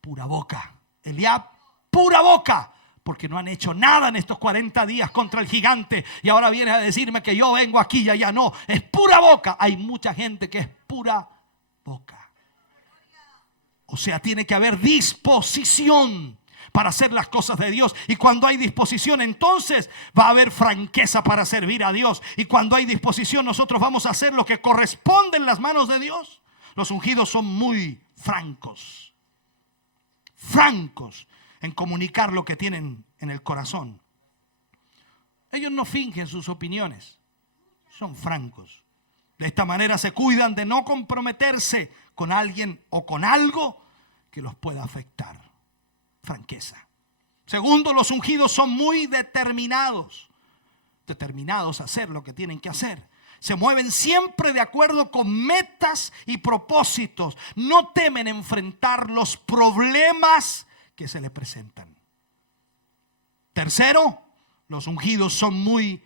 pura boca. Eliab, pura boca. Porque no han hecho nada en estos 40 días contra el gigante. Y ahora vienes a decirme que yo vengo aquí y allá. No, es pura boca. Hay mucha gente que es pura boca. O sea, tiene que haber disposición para hacer las cosas de Dios. Y cuando hay disposición, entonces va a haber franqueza para servir a Dios. Y cuando hay disposición, nosotros vamos a hacer lo que corresponde en las manos de Dios. Los ungidos son muy francos. Francos en comunicar lo que tienen en el corazón. Ellos no fingen sus opiniones. Son francos. De esta manera se cuidan de no comprometerse con alguien o con algo que los pueda afectar. Franqueza. Segundo, los ungidos son muy determinados. Determinados a hacer lo que tienen que hacer. Se mueven siempre de acuerdo con metas y propósitos. No temen enfrentar los problemas que se les presentan. Tercero, los ungidos son muy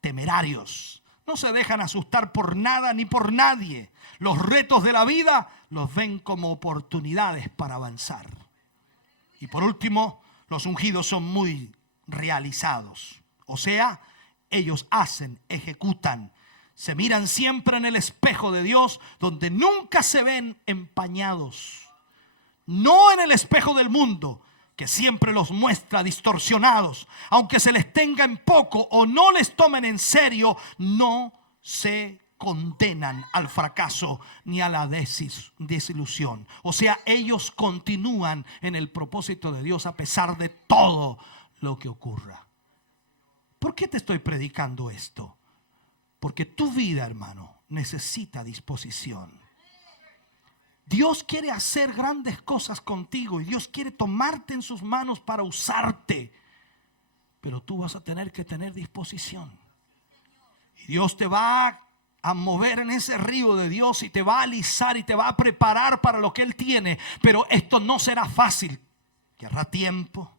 temerarios. No se dejan asustar por nada ni por nadie. Los retos de la vida los ven como oportunidades para avanzar. Y por último, los ungidos son muy realizados. O sea, ellos hacen, ejecutan. Se miran siempre en el espejo de Dios, donde nunca se ven empañados. No en el espejo del mundo, que siempre los muestra distorsionados. Aunque se les tenga en poco o no les tomen en serio, no se condenan al fracaso ni a la desilusión. O sea, ellos continúan en el propósito de Dios a pesar de todo lo que ocurra. ¿Por qué te estoy predicando esto? Porque tu vida, hermano, necesita disposición. Dios quiere hacer grandes cosas contigo y Dios quiere tomarte en sus manos para usarte. Pero tú vas a tener que tener disposición. Y Dios te va a mover en ese río de Dios y te va a alisar y te va a preparar para lo que Él tiene. Pero esto no será fácil. Querrá tiempo.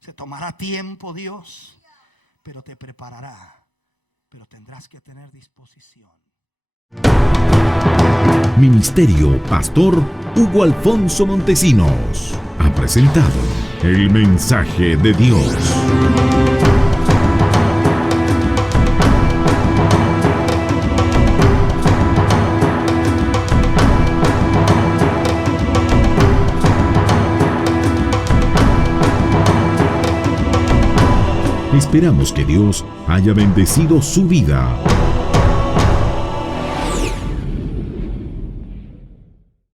Se tomará tiempo, Dios. Pero te preparará. Pero tendrás que tener disposición. Ministerio Pastor Hugo Alfonso Montesinos ha presentado el mensaje de Dios. Esperamos que Dios haya bendecido su vida.